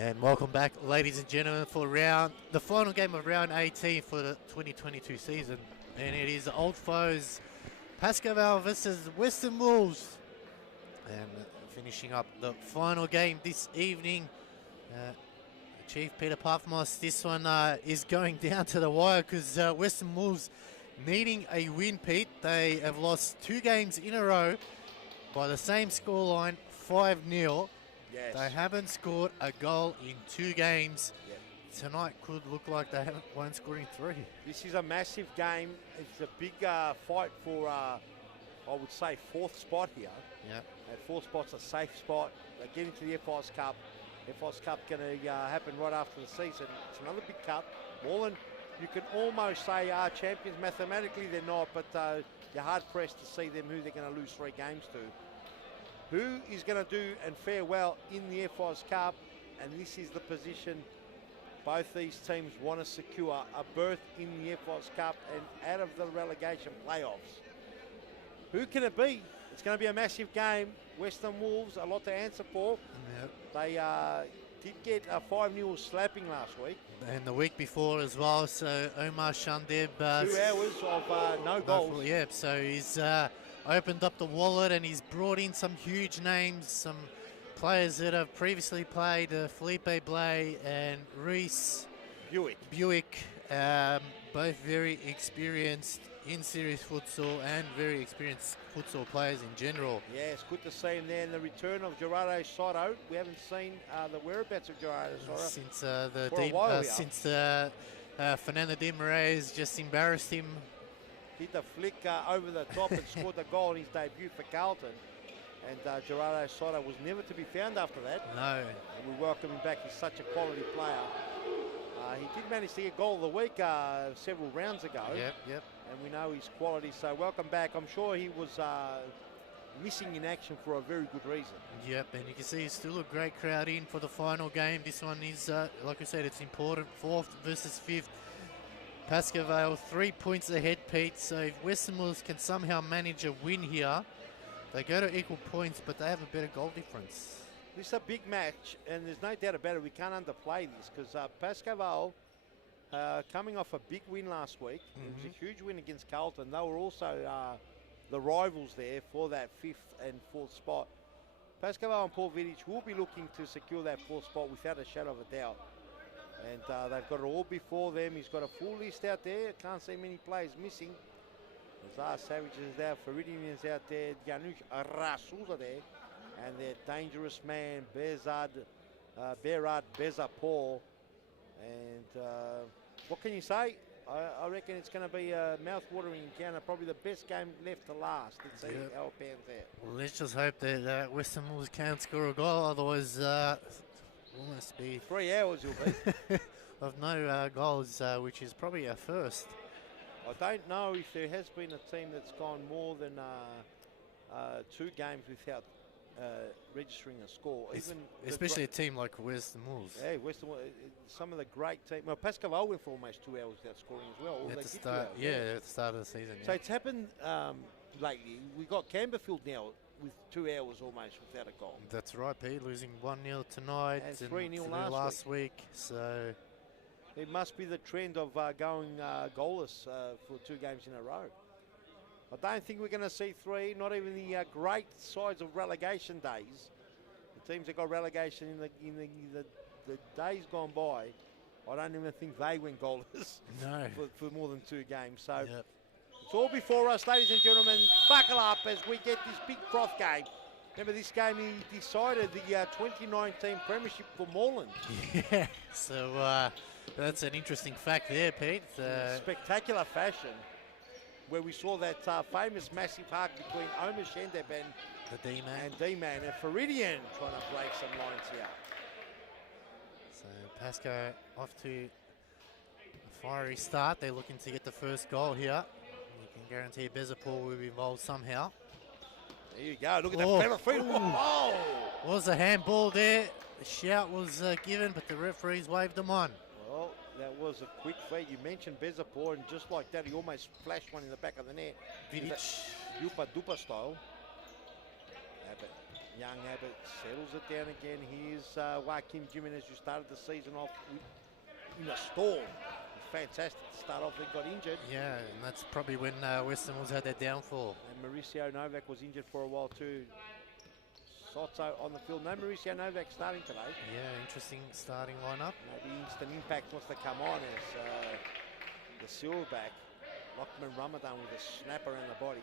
And welcome back, ladies and gentlemen, for the final game of round 18 for the 2022 season. And it is old foes, Pascoe Vale versus Western Wolves. And finishing up the final game this evening, Chief Peter Parfmos, this one is going down to the wire because Western Wolves needing a win, Pete. They have lost 2 games in a row by the same scoreline, 5-0. Yes. They haven't scored a goal in 2 games. Yep. Tonight could look like they won't score in 3. This is a massive game. It's a big fight for, I would say, 4th spot here. Yeah. And 4th spot's a safe spot. They get into the FIS Cup. FIS Cup going to happen right after the season. It's another big cup. Moreland, you can almost say are champions. Mathematically, they're not, but you're hard-pressed to see them who they're going to lose 3 games to. Who is going to do and fare well in the FIS Cup, and this is the position both these teams want to secure, a berth in the FIS Cup and out of the relegation playoffs. Who can it be? It's going to be a massive game. Western Wolves, a lot to answer for. Yep. They did get a 5-0 slapping last week. And the week before as well, so Omar Shandeb. 2 hours of no goals. Yeah, so he's opened up the wallet and he's brought in some huge names, some players that have previously played, Felipe Blay and Reese Buick, both very experienced in series futsal and very experienced futsal players in general. Yeah, it's good to see him there. And the return of Gerardo Soto. We haven't seen the whereabouts of Gerardo Soto since Fernando Di Moraes just embarrassed him. Did the flick over the top and scored the goal in his debut for Carlton. And Gerardo Soto was never to be found after that. No. And we welcome him back. He's such a quality player. He did manage to get goal of the week several rounds ago. Yep. And we know his quality, so welcome back. I'm sure he was missing in action for a very good reason. Yep, and you can see it's still a great crowd in for the final game. This one is, like I said, it's important. 4th versus 5th. Pascoe Vale 3 points ahead, Pete. So if Western Wolves can somehow manage a win here, they go to equal points, but they have a better goal difference. This is a big match, and there's no doubt about it. We can't underplay this because Pascoe Vale, coming off a big win last week, it was a huge win against Carlton. They were also the rivals there for that 5th and 4th spot. Pascoe Vale and Paul Vidic will be looking to secure that 4th spot without a shadow of a doubt. And they've got it all before them. He's got a full list out there. Can't see many players missing. Zara Savage is there. Faridian is out there. Janusz Rasul are there. And their dangerous man, Berat Bezapor. And what can you say? I reckon it's going to be a mouth-watering encounter. Probably the best game left to last. Let's see how it pans out. Well, let's just hope that Western Wolves can't score a goal. Otherwise, almost be 3 hours you'll be. of no goals, which is probably a first. I don't know if there has been a team that's gone more than 2 games without registering a score. Especially a team like Western Wolves. Yeah, Western Wolves, some of the great teams. Well, Pascoe Vale went for almost 2 hours without scoring as well. At the start, at the start of the season. So it's happened lately. We got Camberfield now with 2 hours almost without a goal. That's right, Pete. Losing 1-0 tonight and 3-0 last week. So it must be the trend of going goalless for 2 games in a row. I don't think we're going to see 3, not even the great sides of relegation days. The teams that got relegation in the days gone by, I don't even think they went goalless for more than 2 games. So it's all before us, ladies and gentlemen. Buckle up as we get this big froth game. Remember, this game he decided the 2019 premiership for Moreland. Yeah, so that's an interesting fact there, Pete. Spectacular fashion, where we saw that famous massive hug between Omar Shandeb and the D-Man. And Faridian trying to break some lines here. So Pascoe off to a fiery start. They're looking to get the first goal here. You can guarantee Bezapor will be involved somehow. There you go. Look at that clever feet. Oh! Was a handball there. The shout was given, but the referees waved them on. Well, that was a quick feed. You mentioned Bezapor, and just like that, he almost flashed one in the back of the net. Vidic. Yupa Dupa style. Yeah, but Young Abbott settles it down again. Here's Joaquin Jimenez, who started the season off in a storm. Fantastic to start off, they got injured. Yeah, and that's probably when Western Wolves had their downfall. And Mauricio Novak was injured for a while too. Soto on the field. No Mauricio Novak starting today. Yeah, interesting starting lineup. Maybe instant impact wants to come on as the silverback, Lockman Ramadan, with a snap around the body.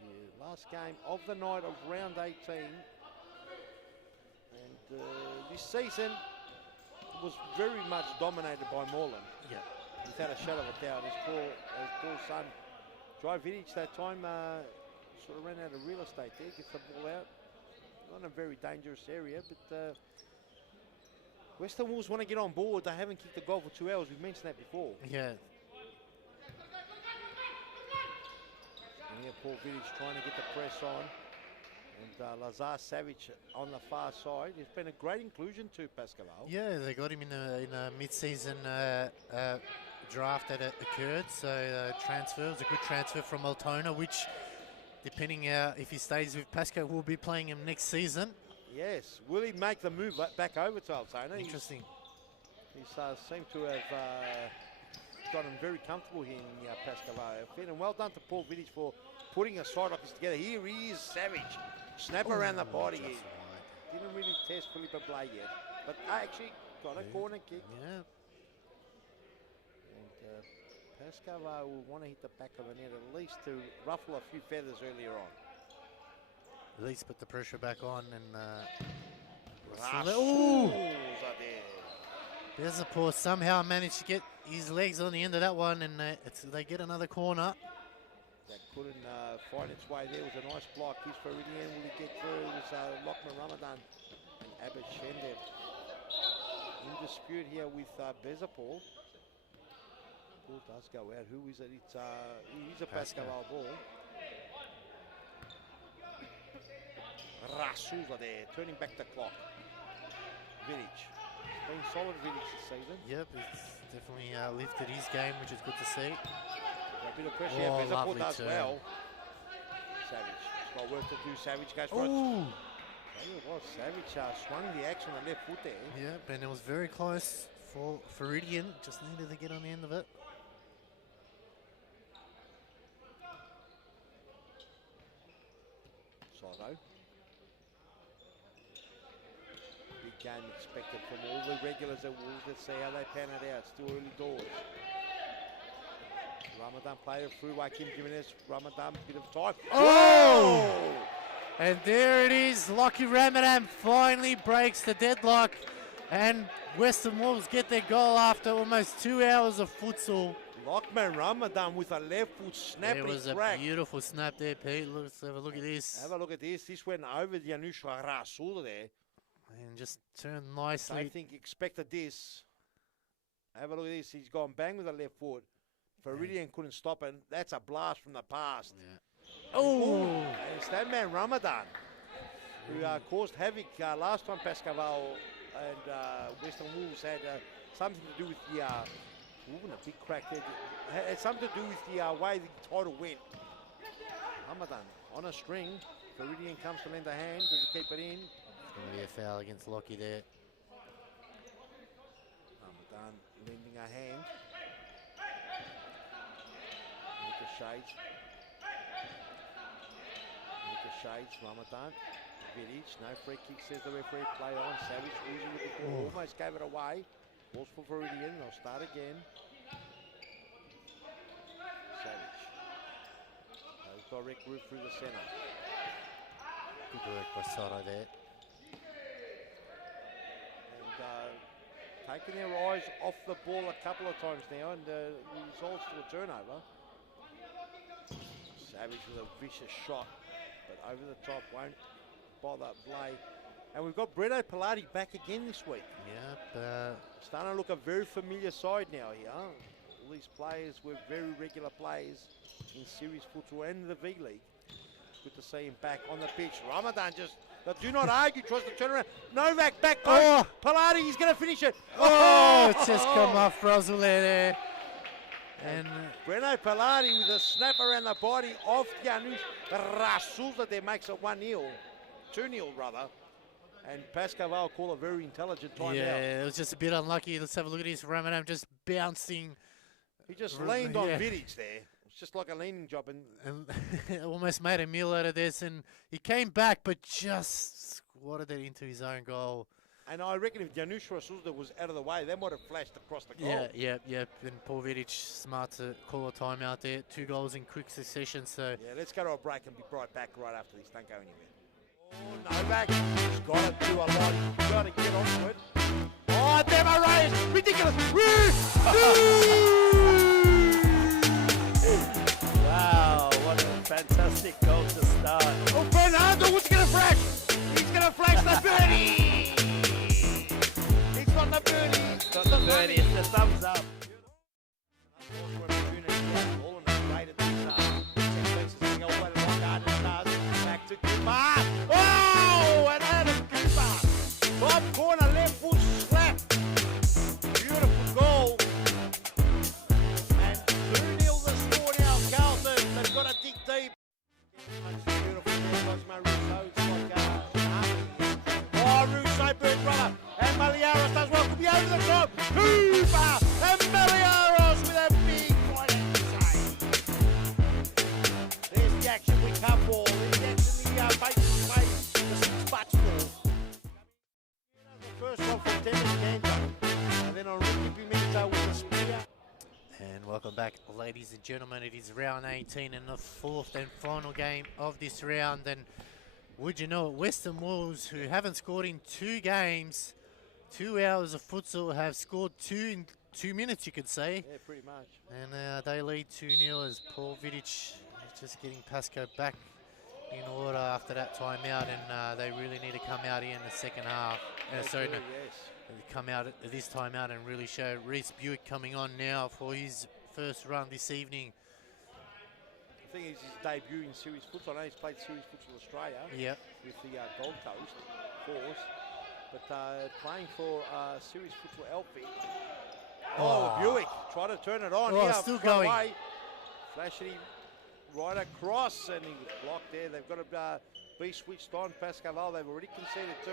And the last game of the night of round 18. And this season was very much dominated by Moreland. Yeah. Without a shadow of a doubt. His poor son, Dry Vidic, that time sort of ran out of real estate there, gets the ball out. Not in a very dangerous area, but Western Wolves want to get on board. They haven't kicked a goal for 2 hours. We've mentioned that before. Yeah. And here Paul Vidic trying to get the press on. And Lazar Savage on the far side. It's been a great inclusion to Pascoe Vale. Yeah, they got him in a mid-season draft that occurred. So transfer was a good transfer from Altona, which, depending if he stays with Pascoe, will be playing him next season. Yes. Will he make the move back over to Altona? Interesting. He seemed to have gotten very comfortable here in Pascoe Vale. And well done to Paul Vidic for putting a side like this together. Here he is, Savage. Snap around the body. Didn't really test Philippe Blay yet. But actually got a corner kick. Yeah. And Pascoe Vale will want to hit the back of the net at least to ruffle a few feathers earlier on. At least put the pressure back on and... Ooh! There's a poor. Somehow managed to get his legs on the end of that one, and they get another corner. That couldn't find its way there. It was a nice block. Here's Faridian. Will he get through? It was Lockman Ramadan and Abed Shendev. In dispute here with Bezapol. Ball does go out. Who is it? It's he's a Pascoe Vale ball. Rasula there, turning back the clock. Vidic. It's been solid Vidic this season. Yep, it's definitely lifted his game, which is good to see. A bit of pressure here. Bezapol does well. Savage. It's got work to do. Savage goes for it. There it was. Savage swung the action on the left foot there. Yep, and it was very close for Faridian. Just needed to get on the end of it. Soto. Big game expected from all the regulars at Wolves. Let's see how they pan it out. Still early doors. Ramadan played it through Joaquin Jimenez. Ramadan, bit of time. Oh! And there it is. Lockie Ramadan finally breaks the deadlock. And Western Wolves get their goal after almost 2 hours of futsal. Lockman Ramadan with a left foot snap. It was a beautiful snap there, Pete. Let's have a look at this. Have a look at this. This went over the Anusha Rasula there. And just turned nicely. I think expected this. Have a look at this. He's gone bang with the left foot. Faridian couldn't stop it. That's a blast from the past. Yeah. Oh! And it's that man Ramadan who caused havoc last time Pascoe Vale and Western Wolves had something to do with the a big crack there. Had something to do with the way the title went. Ramadan on a string. Faridian comes to lend a hand. Does he keep it in? It's going to be a foul against Lockie there. Ramadan lending a hand. Shades, Ramadan, Vidic, no free kick, says the referee, play on. Savage losing with the ball, almost gave it away. Balls for Faridian, they'll start again. Savage. Goes direct route through the centre. Good work by Soto there. And taking their eyes off the ball a couple of times now, and the results to a turnover. Savage with a vicious shot, but over the top, won't bother Blay. And we've got Brett Pilati back again this week. Yep. Starting to look a very familiar side now here. All these players were very regular players in series futsal and the V-League. Good to see him back on the pitch. Ramadan just, do not argue, tries to turn around. Novak back post. Pilati, he's going to finish it. Oh, it's just come off Rosale there. And Breno Pilati with a snap around the body of Janusz Rasulza there makes it 1-0, 2-0 rather. And Pascoe Vale call a very intelligent timeout. yeah, it was just a bit unlucky. Let's have a look at his Ramadan just bouncing. He just leaned on Vidic there. It's just like a leaning job. And almost made a meal out of this. And he came back, but just squatted it into his own goal. And I reckon if Janusz Rasulza was out of the way, they might have flashed across the goal. Yeah. And Paul Vidic, smart to call a timeout there. 2 goals in quick succession. So yeah, let's go to a break and be right back right after this. Don't go anywhere. Oh, Novak, he's got to do a lot. He's got to get onto it. Oh, Demo Reyes, ridiculous. Wow, what a fantastic goal to start. Oh, Fernando, what's going to flash? He's going to flash the birdie. He's got the birdie. It's not the birdie, it's the thumbs up. Back to Cooper. Oh, and Adam Cooper. Top corner, left foot slap. Beautiful goal. And 2-0 the score now. Carlton, they've got to dig deep. Beautiful there, Cosmo Russo. It's like, oh, Russo, bird brother. And Maliaros does well. Could be over the top. Cooper and Maliaros with a big fighting save. There's the action we come for. There's the action the base play. The 6 bucks for. The first one from Dennis Ganjo. And then on Ricky Pimento with the spear. And welcome back, ladies and gentlemen. It is round 18 and the 4th and final game of this round. And would you know it, Western Wolves, who haven't scored in 2 games, 2 hours of futsal, have scored 2 in 2 minutes, you could say. Yeah, pretty much. And they lead 2-0 as Paul Vidic is just getting Pascoe back in order after that timeout. And they really need to come out here in the second half. Come out at this timeout and really show. Reece Buick coming on now for his first run this evening. I think it's his debut in series futsal. I know he's played series futsal Australia with the Gold Coast Force, but playing for series futsal Elfie. Oh, Buick try to turn it on. Here, still going. Away. Flashing him right across, and he was blocked there. They've got to be switched on. Pascoe Vale, they've already conceded 2.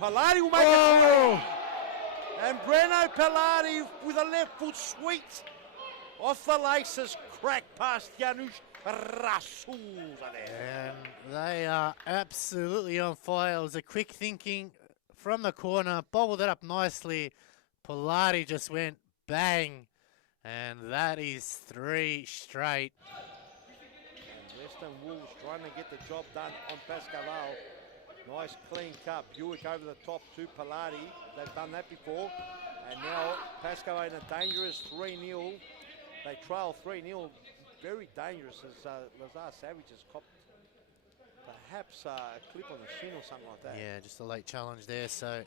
Pilati will make it 3. And Breno Pilati with a left foot sweet off the laces, crack past Janusz Rasulza there. And they are absolutely on fire. It was a quick thinking from the corner, bobbled it up nicely. Pilati just went bang, and that is 3 straight. And Western Wolves trying to get the job done on Pascoe Vale. Nice clean cut. Buick over the top to Pilati. They've done that before. And now Pascoe in a dangerous 3-0. They trail 3-0. Very dangerous as Lazar Savage has copped perhaps a clip on the shin or something like that. Yeah, just a late challenge there. So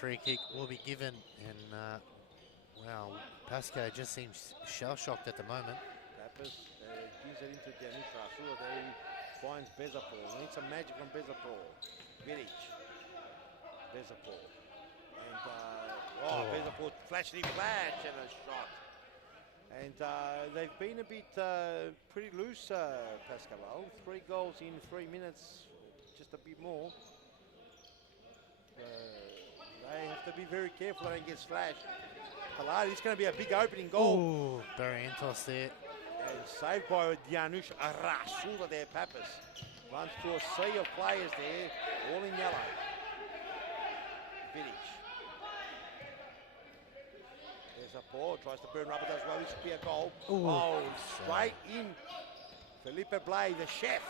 free kick will be given. And wow, Pascoe just seems shell-shocked at the moment. Pappas gives it into Janusz Rasulza there. He finds Bezapol. Needs some magic on Bezapol. Vidic. Bezapol. And Bezapol flashing flash and a shot. And they've been a bit pretty loose, Pascoe Vale. 3 goals in 3 minutes, just a bit more. They have to be very careful they don't get slashed. Pilati, it's going to be a big opening goal. Oh, Barrientos there. And saved by Janusz Rasulza there, Pappas. Runs through a sea of players there, all in yellow. Vidic. There's a ball, tries to burn rubber, does well, this should be a goal. Ooh. Oh, straight in. Felipe Blay, the chef.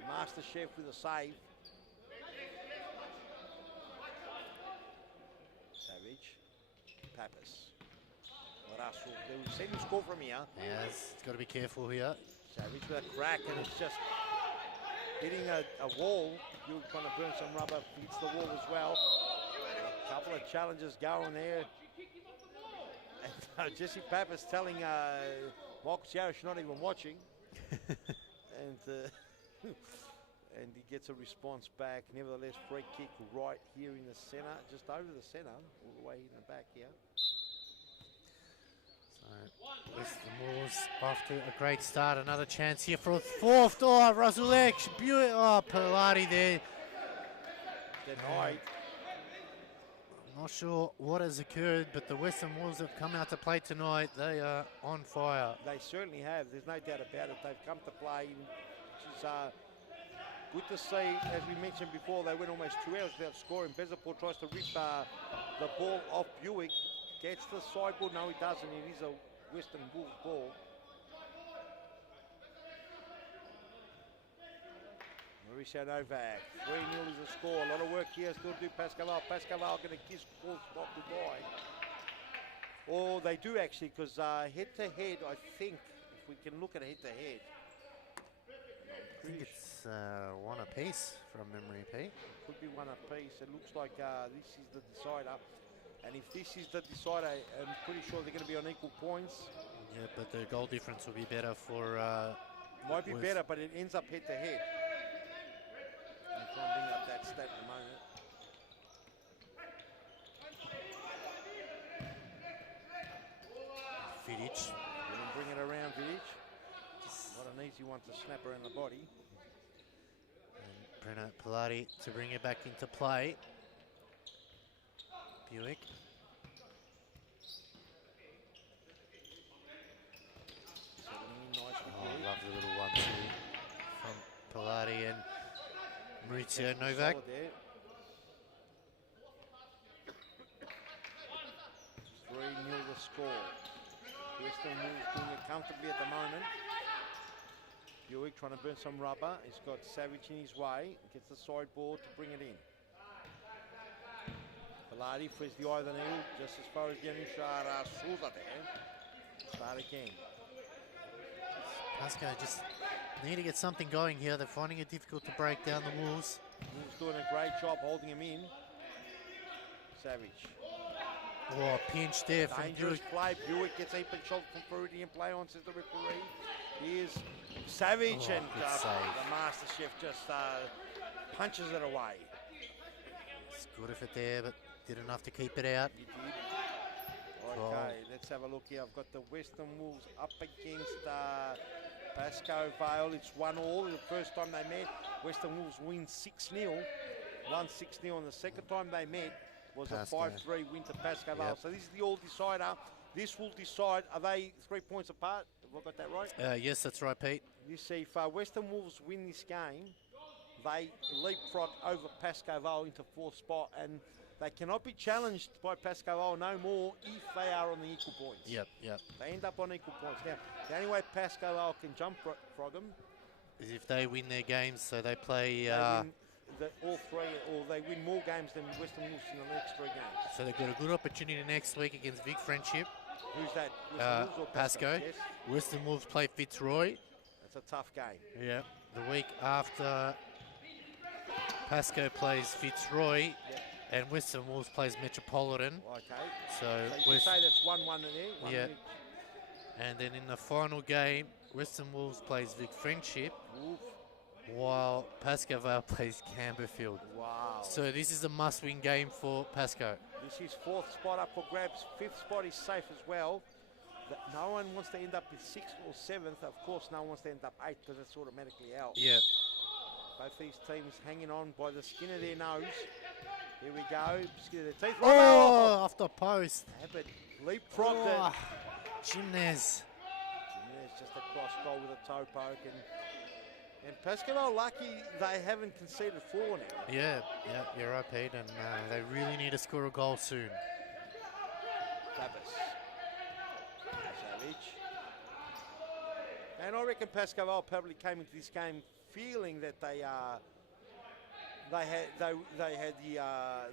The master chef with a save. Savage. Pappas. Rasul, they've seen him score from here. Yeah, it's got to be careful here. Savage with a crack, and it's just hitting a wall. You're trying to burn some rubber, hits the wall as well. A couple of challenges going there. And Jesse Pappas telling Michael Ciara she's not even watching. And and he gets a response back. Nevertheless, free kick right here in the centre, just over the centre, all the way in the back here. So Western Wolves off to a great start. Another chance here for a fourth. Oh, Razulek. Oh, Pilati there. Denied. I'm not sure what has occurred, but the Western Wolves have come out to play tonight. They are on fire. They certainly have. There's no doubt about it. They've come to play, which is good to see. As we mentioned before, they went almost 2 hours without scoring. Bezapur tries to rip the ball off Buick. Gets the sideboard. No, he doesn't. It is a Western Wolves ball. Mauricio Novak, 3-0 is the score. A lot of work here still to do Pascoe Vale. Pascoe Vale going to kiss fourth spot goodbye. Or they do actually, because head-to-head, I think, if we can look at head-to-head. I think it's one apiece from memory, Pete. Could be one apiece. It looks like this is the decider. And if this is the decider, I'm pretty sure they're going to be on equal points. Yeah, but the goal difference will be better for... Might be better, but it ends up head-to-head. I'm trying to bring up that stat at the moment. Vidic. Bring it around, Vidic. Not an easy one to snap around the body. And Bruno Pilati to bring it back into play. Buick. Oh, lovely little 1-2 from Pilati and Mauricio Novak. 3-0 the score. Western Wolves doing it comfortably at the moment. Buick trying to burn some rubber. He's got Savage in his way. Gets the sideboard to bring it in. Pilati frees the eye of the needle just as far as Yanushara Souza there. Start again. Pascoe just need to get something going here. They're finding it difficult to break down the Wolves. Wolves doing a great job holding him in. Savage. Oh, pinch there from Dangerous Buick. play. Buick gets a shot from Freudian play on, says the referee. Here's Savage, and the Master Chef just punches it away. It's good effort there, but did enough to keep it out. You did. Okay, let's have a look here. I've got the Western Wolves up against Pascoe Vale. It's 1-1. The first time they met, Western Wolves win 6-0. Won 6-0, and the second time they met was Pascoe. a 5-3 win to Pascoe Vale. Yep. So this is the all-decider. This will decide, are they 3 points apart? Have I got that right? Yes, that's right, Pete. You see, if Western Wolves win this game, they leapfrog over Pascoe Vale into 4th spot, and they cannot be challenged by Pascoe Vale no more if they are on the equal points. Yep. They end up on equal points. Now, the only way Pascoe Vale can jump frog them is if they win their games, so they play... all 3, or they win more games than Western Wolves in the next 3 games. So they've got a good opportunity next week against Vic Friendship. Who's that? Western Wolves or Pascoe. Yes. Western Wolves play Fitzroy. That's a tough game. Yeah. The week after, Pascoe plays Fitzroy, and Western Wolves plays Metropolitan. Okay. So you say that's 1-1 there. Yeah. And then in the final game, Western Wolves plays Vic Friendship, while Pascoe Vale plays Camberfield. Wow. So this is a must-win game for Pascoe. This is 4th spot up for grabs. 5th spot is safe as well. No one wants to end up in 6th or 7th. Of course, no one wants to end up 8th because that's automatically out. Yeah. Both these teams hanging on by the skin of their nose. Here we go. Skin of their teeth. Oh, off the post. Abbott leapfrogged it. Jimenez. Jimenez just a cross goal with a toe poke. And Pascoe Vale lucky they haven't conceded 4 now. Yeah, you're right, Pete, and they really need to score a goal soon. Savage. And I reckon Pascoe Vale probably came into this game feeling that they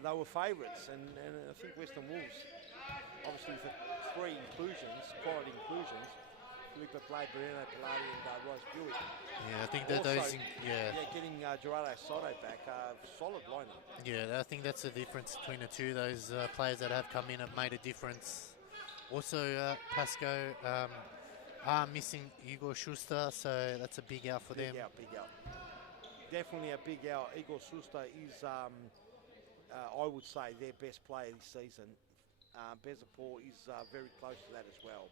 were favourites, and I think Western Wolves, obviously with the 3 inclusions, quality inclusions. Felipe Play, Bruno Pilati, and Royce Buick. Yeah, I think that also, those... getting Gerardo Soto back, solid lineup. Yeah, I think that's the difference between the two. Those players that have come in have made a difference. Also, Pascoe are missing Igor Schuster, so that's a big out for them. Big out. Definitely a big out. Igor Schuster is, I would say, their best player this season. Bezapur is very close to that as well.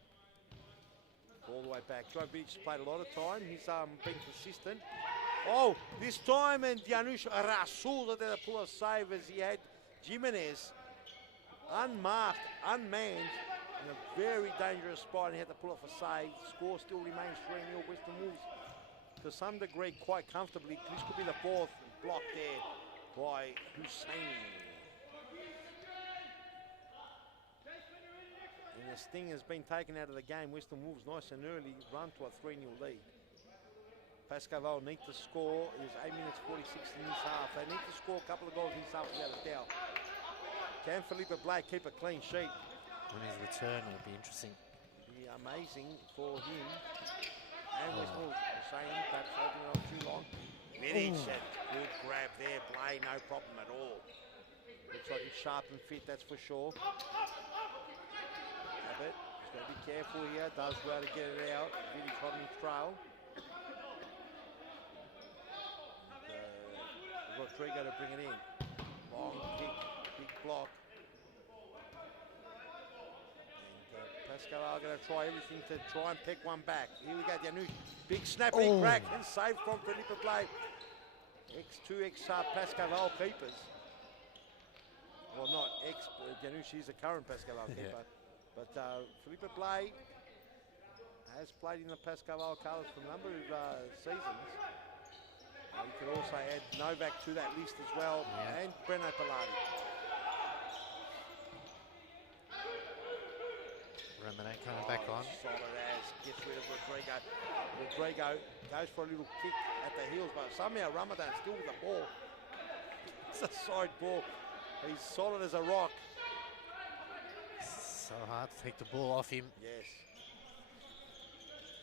All the way back. Joe Vidic played a lot of time. He's been consistent. Oh, this time, and Janusz Rasul did a pull of save as he had Jimenez unmarked, unmanned, in a very dangerous spot, and he had to pull off a save. The score still remains 3-0 Western Wolves. To some degree, quite comfortably. This could be the fourth block there by Husseini. And the sting has been taken out of the game. Western Wolves nice and early run to a 3-0 lead. Pascoe Vale need to score. There's 8 minutes 46 in this half. They need to score a couple of goals in this half without a doubt. Can Felipe Blake keep a clean sheet? On his return, it'll be interesting. Be amazing for him. And Western Wolves saying perhaps holding it on too long. Vidic said, good grab there, Blake, no problem at all. Looks like he's sharp and fit, that's for sure. Abbott, he's got to be careful here, does well to get it out. Vidic on his trail. Rodrigo to bring it in. Long kick, big block. And Pascoe are going to try everything to try and pick one back. Here we go, Janusz. Big snapping crack and save from Felipe Blake. Two ex-Pascoe Vale keepers. Well, not ex, Janusz is a current Pascoe Vale keeper. But Felipe Blake has played in the Pascoe Vale colours for a number of seasons. You can also add Novak to that list as well, and Breno Pilati. Ramone coming back on. Solid as gets rid of Rodrigo. Rodrigo goes for a little kick at the heels, but somehow Ramadan still with the ball. It's a side ball. He's solid as a rock. So hard to take the ball off him. Yes.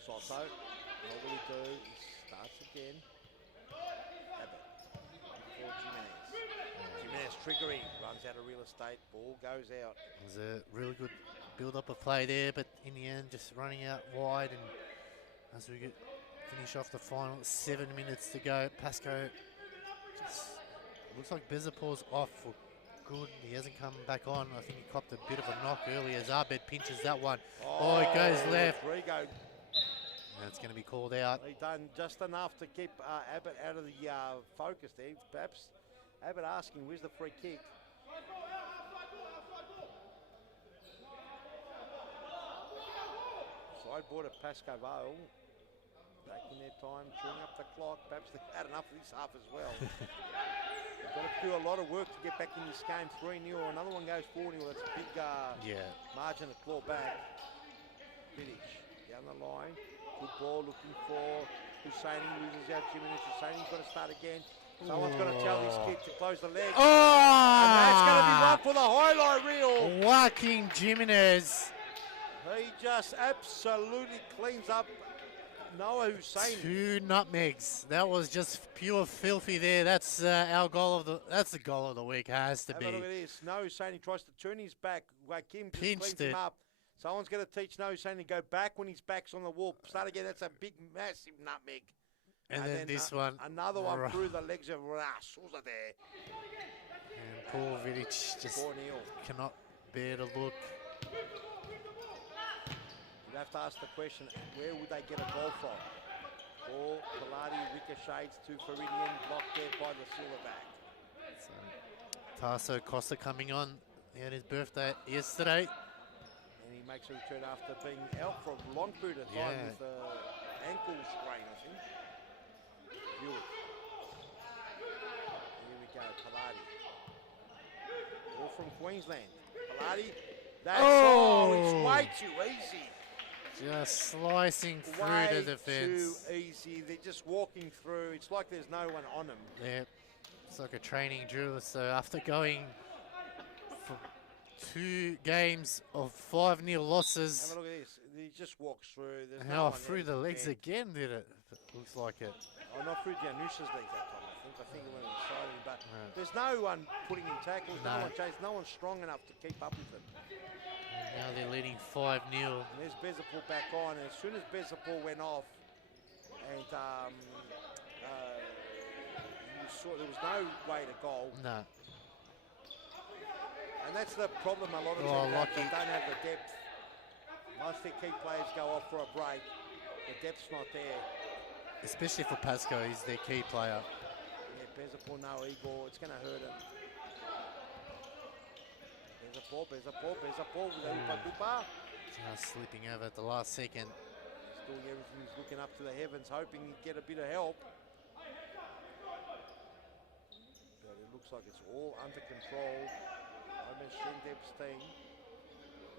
Soto, what will he do? He starts again. Abbott for Jimenez. Jimenez triggering, runs out of real estate, ball goes out. It was a really good build-up of play there, but in the end, just running out wide. And as we finish off the final, 7 minutes to go. Pascoe just looks like Bezapor's off for good. He hasn't come back on. I think he copped a bit of a knock earlier as Abed pinches that one. Oh, it goes left. Rodrigo. And it's going to be called out. He done just enough to keep Abbott out of the focus there. Perhaps Abbott asking, where's the free kick? Sideboard at Pascoe Vale. Back in their time, chewing up the clock. Perhaps they've had enough of this half as well. They've got to do a lot of work to get back in this game. 3-0. Another one goes 4-0. That's a big margin to claw back. Vidic down the line. Good ball looking for Husseini, loses out Jimenez. Husseini's got to start again. Someone's got to tell this kid to close the leg. And that's going to be one for the highlight reel. Joaquin Jimenez. He just absolutely cleans up Noah Husseini. 2 nutmegs. That was just pure filthy there. That's our goal of the. That's the goal of the week. Has to be. Have a look at this. Noah Husseini tries to turn his back. Joaquin just Pinched cleans him it. up. Someone's going to teach Noah Husseini to go back when his back's on the wall. Start again. That's a big, massive nutmeg. And then this one. Another one through the legs of Sousa there. And poor Vidic just 4-0. cannot bear to look. You'd have to ask the question, where would they get a goal from? Ball, Pilati ricochets to Faridian, blocked there by the silverback. So, Tasso Costa coming on. He had his birthday yesterday. And he makes a return after being out for a long period of time with an ankle sprain, I think. Hewitt. Here we go, Pilati. All from Queensland. Pilati, that's it's way too easy. Just slicing through the defence. Too easy. They're just walking through. It's like there's no one on them. Yeah, it's like a training drill. So after going for 2 games of 5-0 losses. Have a look at this. He just walks through. There's How through the legs again did it? Looks like it. Oh, not through Janusz's legs that time, I think. I think it went on the side of him. But there's no one putting in tackles, no one chasing, no one strong enough to keep up with them. And now they're leading 5-0. And there's Bezapour back on. And as soon as Bezapour went off, and you saw there was no way to goal. No. And that's the problem a lot of teams have. They don't have the depth. Once their key players go off for a break, the depth's not there. Especially for Pascoe, he's their key player. Yeah, Bezapor, no Igor, it's going to hurt him. Bezapor with the Upa. Just slipping over at the last second. He's doing everything, he's looking up to the heavens, hoping he'd get a bit of help. But it looks like it's all under control. Omen Shendeb's team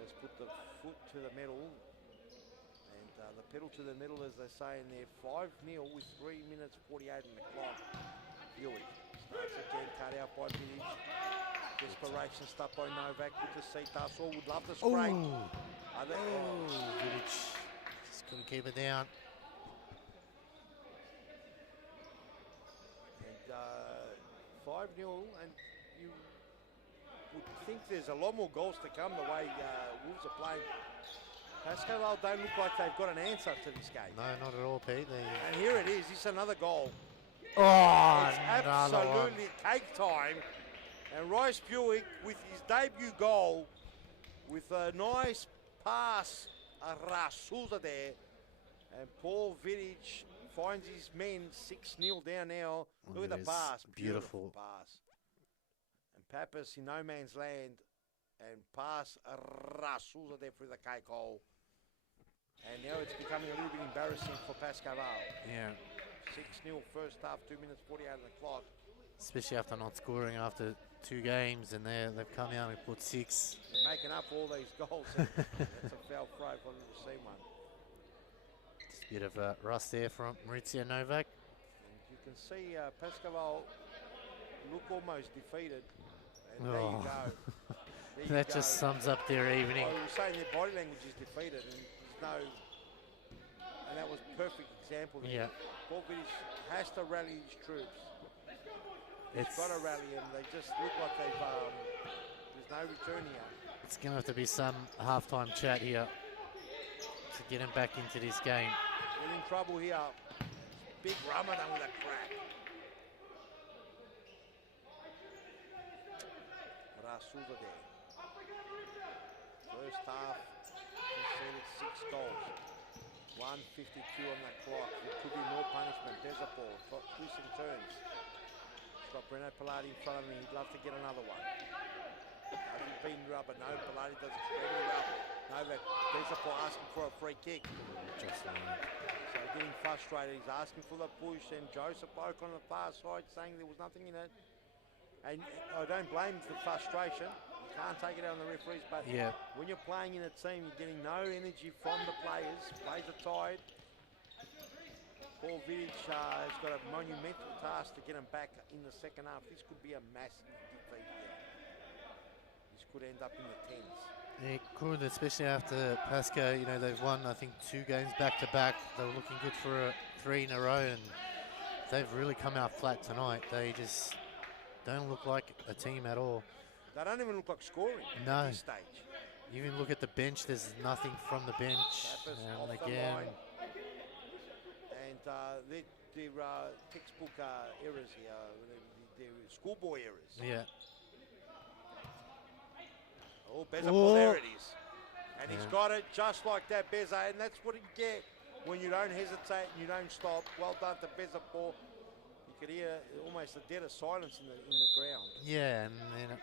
has put the foot to the metal. And the pedal to the metal, as they say in there, 5-0 with 3 minutes 48 on the clock. Buick starts again, cut out by Vidic. Desperation stuff by Novak with the seat. Darsor would love to spray. Vidic just couldn't keep it down. And 5-0, and you would think there's a lot more goals to come the way Wolves are playing. Pascoe Vale don't look like they've got an answer to this game. No, not at all, Pete. And here it is. This is another goal. Oh, it's absolutely cake time. And Rice Buick with his debut goal with a nice pass, a Rasuza there. And Paul Vidic finds his men 6-0 down now. Look at the pass. Beautiful pass. And Pappas in no man's land. And pass a Rasuza there through the cake hole. And now it's becoming a little bit embarrassing for Pascoe Vale. Yeah. 6-0 first half, 2 minutes 48 on the clock. Especially after not scoring after 2 games, and they've come out and put 6. They're making up all these goals. That's a foul throw if I've ever seen one. Just a bit of rust there from Maurizio Novak. And you can see Pascoe Vale look almost defeated. And there you go. That just sums up their evening. I was saying their body language is defeated, and there's no. And that was a perfect example. Yeah. Paul Vidic has to rally his troops. He's got to rally them. They just look like they've. There's no return here. It's going to have to be some halftime chat here to get him back into this game. We're in trouble here. Big Ramadan with a crack. Rasuza there. First half, conceded 6 goals. 1:52 on the clock. There could be more punishment. Desapor, twists and turns. He's got Breno Pilati in front of him. He'd love to get another one. Hasn't been rubber. No, Pilati does extremely well. Novak, Desapor asking for a free kick. Just so getting frustrated. He's asking for the push, and Joseph Oak on the far side saying there was nothing in it. And I don't blame the frustration. You can't take it out on the referees, but when you're playing in a team, you're getting no energy from the players. Players are tired. Paul Vidic has got a monumental task to get him back in the second half. This could be a massive defeat here. This could end up in the 10s. It could, especially after Pascoe, they've won, I think, 2 games back-to-back. They were looking good for 3 in a row, and they've really come out flat tonight. They just don't look like a team at all. They don't even look like scoring at this stage. You even look at the bench, there's nothing from the bench. And again. And their textbook errors here, their schoolboy errors. Yeah. Oh, Bezapor, there it is. And he's got it just like that, Beza, and that's what you get when you don't hesitate and you don't stop. Well done to Bezapor. You could hear almost a dead of silence in the ground. Yeah, and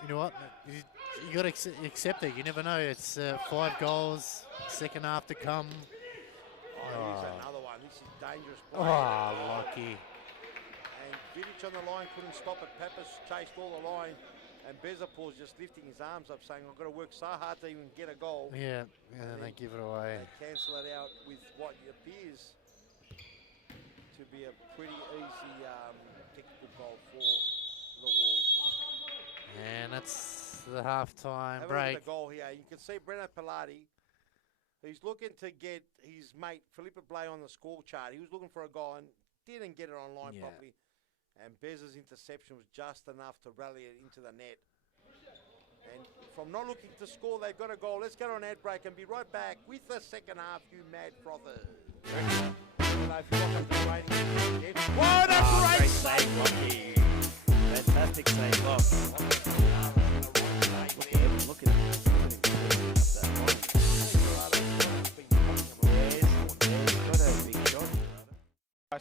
you know what? You got to accept it. You never know. It's 5 goals, second half to come. Here's another one. This is dangerous play. Lucky. And Vidic on the line couldn't stop it. Pappas chased all the line. And Bezapor's just lifting his arms up saying, I've got to work so hard to even get a goal. Yeah, and then they give it away. They cancel it out with what appears to be a pretty easy textbook goal for the Wolves. And that's the halftime break. break. Have a look at the goal here. You can see Breno Pilati. He's looking to get his mate Felipe Blay on the score chart. He was looking for a goal and didn't get it online properly. And Bez's interception was just enough to rally it into the net. And from not looking to score, they've got a goal. Let's get on ad break and be right back with the second half, you mad frothers. What a great save, Rocky. Fantastic save, Rock. Look at him.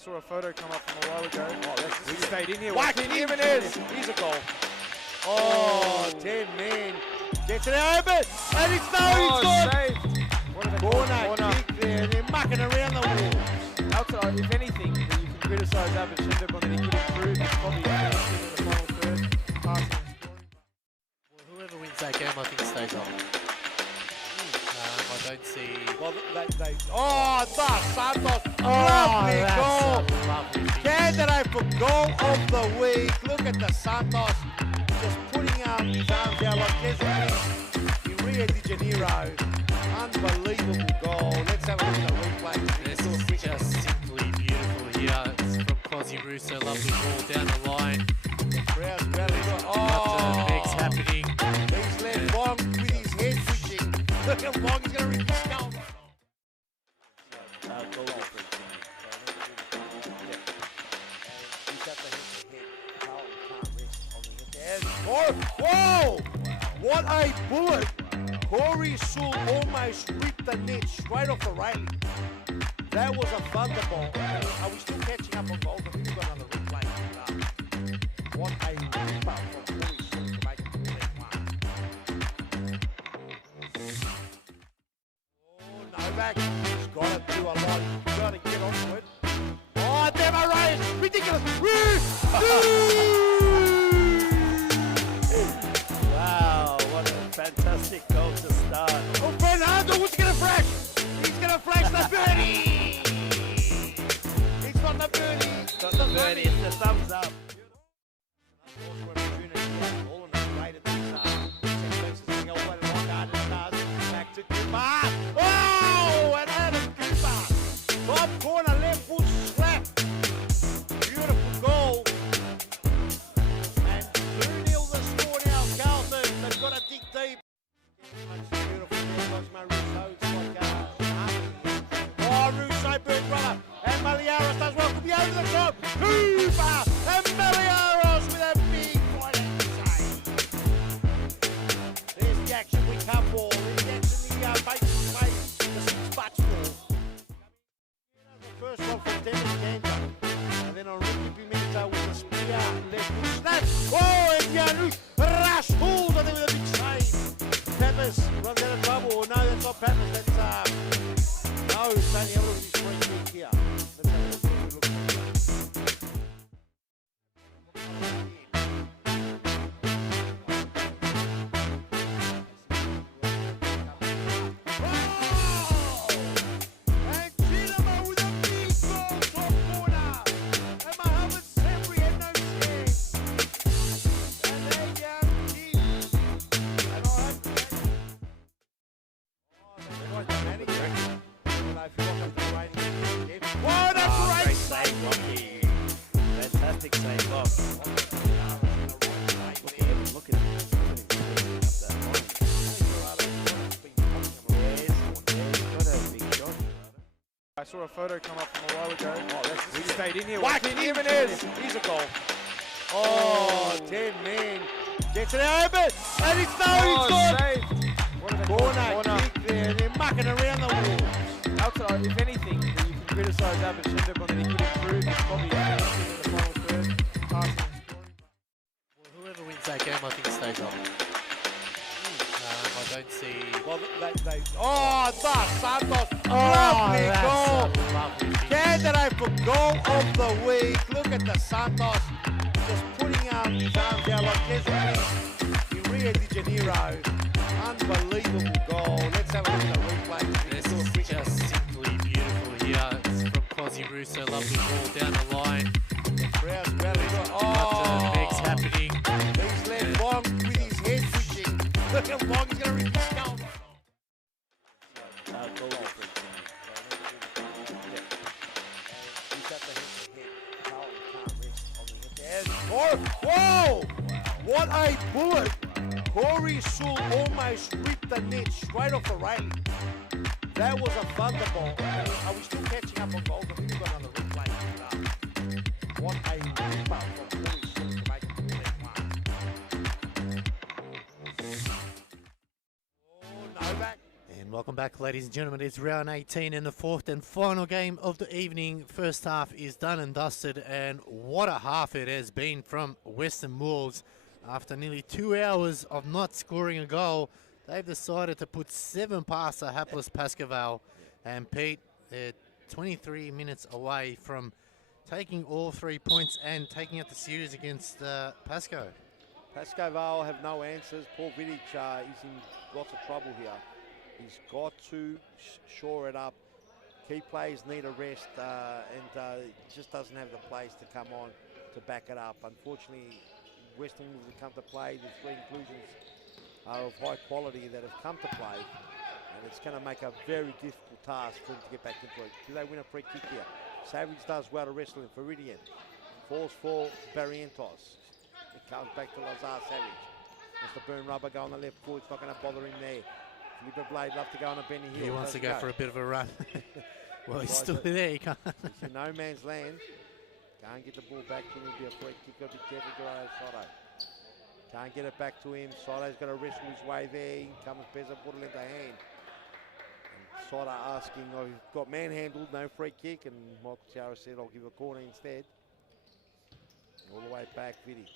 saw a photo come up from a while ago. Oh, that's We stayed in here. Whack Joaquin in Jimenez. Here's a goal. Oh, 10 men. Gets it open. And it's Oh, no, saved. What are they called? corner kick there. They're mucking around the walls. Outside, if anything, you can criticise Abishindab on that he could improve. He's probably finishing in the final third, passing and scoring. Well, whoever wins that game, I think stays on. I don't see. Well, oh, the Santos. Oh, Lovely that's goal. a lovely finish. Candidate for goal of the week. Look at the Santos just putting his arms out like Jesuit in Rio de Janeiro. Unbelievable goal. Let's have a look at the replay. This is just simply beautiful here. It's from Quasi Russo. Lovely ball down the line. Crowd's rallying. Nothing big's happening. He's left Bong with his head twitching. Look at Bong, he's going to rip his skull. Goal difference. He's got the head. Carlton can't rest on the head. Whoa! What a bullet! Corey Sewell almost ripped the net straight off the railing. That was a thunderbolt. Are we still catching up on goals? I think we've got another replay. What a ripper from Corey Sewell to make it 4-1. Oh, Novak, he's got to do a lot. He's got to get onto it. Oh, Demo Reyes, ridiculous. Wow, what a fantastic goal to start. Oh, Fernando, who's going to flash? He's going to flash the birdie. It's not the birdie. Got the birdie, it's the thumbs up. Back to Cooper. Oh, and Adam Cooper. Top corner, left foot slap. Beautiful goal. And 2-0 the score now. Carlton, they've got to dig deep. Beautiful oh, Russo, Bird brother. And Maliaros does well. Could be over the top. Cooper and Maliaros with a big right save. There's the action we come for. There's the action the basic play. The 6 bucks for. The first one from Dennis Canto. And then on Ricky Pimento with the spear. Left foot snap. Oh, and Yanu rush pulls. I think with a big save. Peppers runs out of trouble. No, that's not Peppers. That's no, it's only a look at his free kick here. Let's have a look at it. And Ginema with a big goal, top corner. And Mohamed Sembri had no chance. And they young kids. And I have to say, they're quite dramatic. What a great save, Rocky. Fantastic save, Bob. Look at him. Got a big shot. I saw a photo come up from a while ago. Oh, We stayed in here. Whack Joaquin in Jimenez. Here's a goal. Oh, 10 men. Gets it open. And it's no, Oh, saved. What are they called? corner kick there. They're mucking around the walls. Outside, if anything, you can criticise Abishindab on that he could improve. He's probably finishing in the final third, passing and scoring. Well, whoever wins that game, I think stays on. I don't see. Well, oh, the Santos. Oh, Lovely that's goal. a lovely finish. Candidate for goal of the week. Look at the Santos just putting his arms out like Jesuit in Rio de Janeiro. Unbelievable goal. Let's have a look at the replay. This is just simply beautiful here. It's from Quasi Russo. Lovely ball down the line. Crowd's rallying. Nothing big's happening. He's left Bong with his head twitching. Look at Bong, he's going to rip his skull. Goal difference. He's got the head. Carlton can't rest on the head. Whoa! What a bullet! Corey Sewell almost ripped the net straight off the railing. That was a thunderbolt. Are we still catching up on goals? I think we've got another replay. What a ripper from Corey Sewell to make it 4-1. Oh, Novak. And Welcome back, ladies and gentlemen. It's round 18 in the fourth and final game of the evening. First half is done and dusted, and what a half it has been from Western Wolves. After nearly 2 hours of not scoring a goal, they've decided to put 7 past the hapless Pascoe Vale. And Pete, they're 23 minutes away from taking all 3 points and taking out the series against Pascoe. Pascoe Vale have no answers. Paul Vidic is in lots of trouble here. He's got to shore it up. Key players need a rest, and he just doesn't have the players to come on to back it up. Unfortunately, Western Wolves have come to play. The 3 inclusions are of high quality that have come to play, and it's going to make a very difficult task for them to get back into it. Do they win a free kick here? Savage does well to wrestle in. Faridian falls for Barrientos. It comes back to Lazar Savage. Wants to burn rubber, go on the left foot. It's not going to bother him there. Felipe Blade love to go on a Benny Hill. He wants to go for a bit of a run. Well, he's still there. He can't. He's in no man's land. Can't get the ball back to him. It'll be a free kick. Got to be careful, Gerardo Soto. Can't get it back to him. Soto's got to wrestle his way there. In comes Beza, put it into hand. And Soto asking, oh, he's got manhandled, no free kick. And Michael Tiara said, I'll give a corner instead. All the way back, Vidic.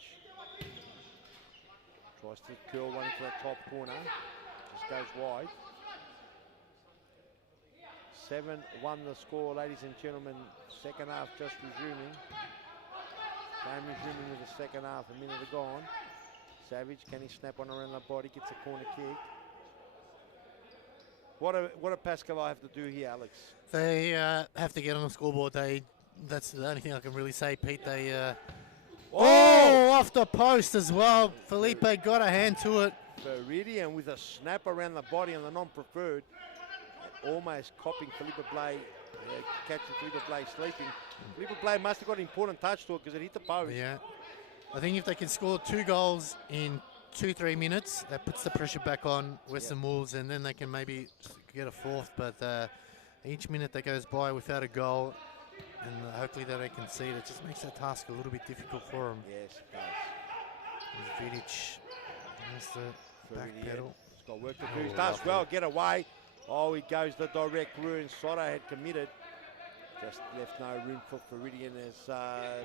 Tries to curl one into the top corner. Just goes wide. 7-1 the score, ladies and gentlemen. Second half just resuming. Game resuming with the second half, a minute gone. Savage, can he snap one around the body? Gets a corner kick. What do Pascoe Vale have to do here, Alex? They have to get on the scoreboard. That's the only thing I can really say, Pete. Off the post as well. Felipe got a hand to it. Viridian with a snap around the body on the non-preferred. Almost copying Felipe Blay, catching Felipe Blay sleeping. Felipe Blay must have got an important touch to it because it hit the post. Yeah. I think if they can score 2 goals in 2-3 minutes, that puts the pressure back on Western Wolves, and then they can maybe get a 4th. But each minute that goes by without a goal, and hopefully they don't concede, it just makes that task a little bit difficult for them. Yes, it does. Vidic has the back pedal. He's got work to do. He does well, get away. Oh, he goes the direct ruin. Soto had committed. Just left no room for Faridian as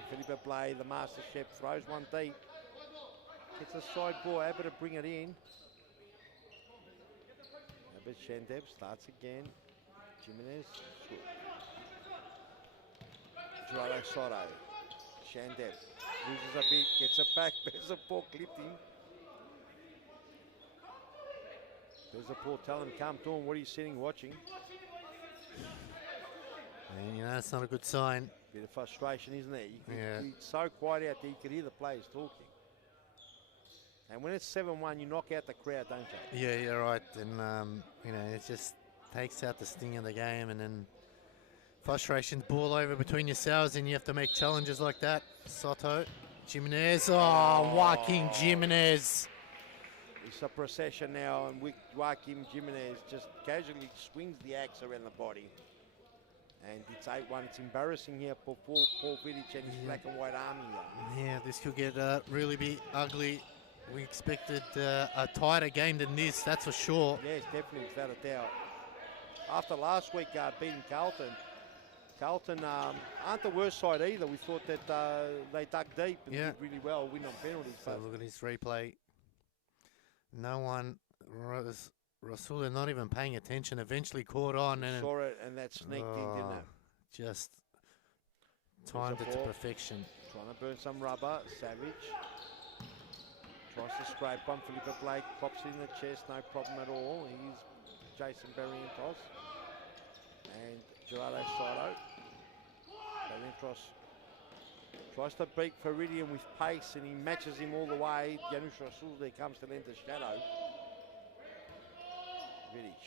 Felipe Blay, the master chef, throws one deep. Gets a side ball, Abbott to bring it in. Abbott, Shandeb starts again. Jimenez. Gerardo Soto. Shandeb loses a bit, gets it back. Beza Paul clipped him. Beza Paul telling him, come to him. What are you sitting watching? And you know, that's not a good sign. Bit of frustration, isn't it? He's so quiet out there, you could hear the players talking. And when it's 7-1, you knock out the crowd, don't you? Yeah, you're right. And, you know, it just takes out the sting of the game, and then frustrations ball over between yourselves, and you have to make challenges like that. Soto, Jimenez. Oh, Joaquin Jimenez. It's a procession now, and Joaquin Jimenez just casually swings the axe around the body. And it's 8-1. It's embarrassing here for Paul Vidic and his black and white army here. Yeah, this could get really be ugly. We expected a tighter game than this, that's for sure. Yes, definitely, without a doubt. After last week beating Carlton aren't the worst side either. We thought that they dug deep and did really well, win on penalties. So look at his replay. No one, Rasula not even paying attention, eventually caught on. And saw it, and that sneaked in, didn't it? Just timed it to perfection. Trying to burn some rubber, Savage. Tries to scrape one, Felipe Blake pops it in the chest, no problem at all. He's Jason Barrientos and Gerardo Soto. Barrientos tries to beat Faridian with pace, and he matches him all the way. Janusz Rasul there comes to lend a shadow. Vidic.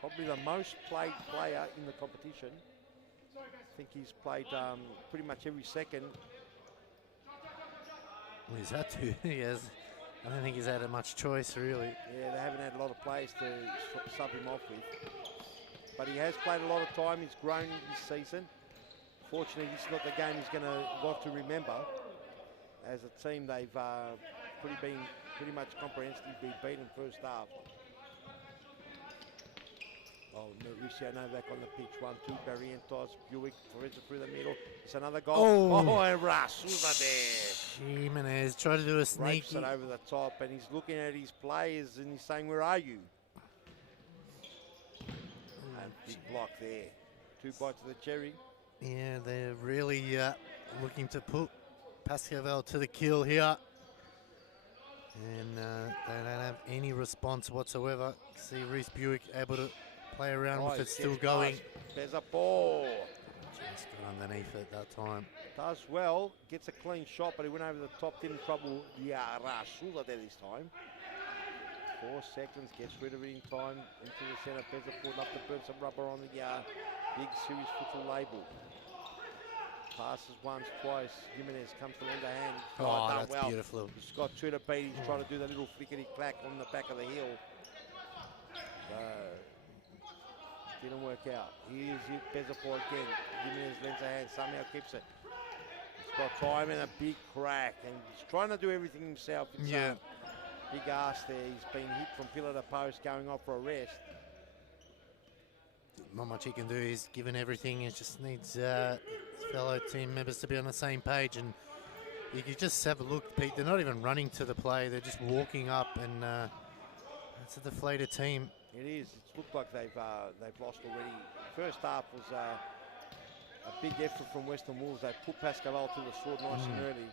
Probably the most played player in the competition. I think he's played pretty much every second. Well, he's had to. He has. I don't think he's had much choice, really. Yeah, they haven't had a lot of players to sub him off with. But he has played a lot of time. He's grown this season. Fortunately, this is not the game he's going to want to remember. As a team, they've been pretty much comprehensively beaten first half. Oh, Mauricio Novak on the pitch. 1-2. Barrientos, Buick, Forenza through the middle. It's another goal. Oh. And Rasuza there. Jimenez tried to do a Rapes sneaky. it over the top, and he's looking at his players and he's saying, "Where are you?" And big block there. 2 bites of the cherry. Yeah, they're really looking to put Pascoe Vale to the kill here. And they don't have any response whatsoever. See Reese Buick able to play around with it still going. There's a ball. Just got underneath it that time. Does well, gets a clean shot, but he went over the top, didn't trouble the Rasuza there this time. 4 seconds, gets rid of it in time, into the centre. Bezaport love to burn some rubber on the big series futsal label. Passes once, twice. Jimenez comes to lend a hand. Oh, done that's well. beautiful. He's got 2 to beat. He's trying to do the little flickety-clack on the back of the heel. Didn't work out. Here's it, Bezaport again. Jimenez lends a hand, somehow keeps it. He's got time and a big crack, and he's trying to do everything himself. It's, big ass there. He's been hit from pillar to post, going off for a rest. Not much he can do. He's given everything. He just needs his fellow team members to be on the same page. And you can just have a look, Pete. They're not even running to the play. They're just walking up, and it's a deflated team. It is. It's looked like they've lost already. First half was a big effort from Western Wolves. They put Pascoe Vale to the sword nice and early.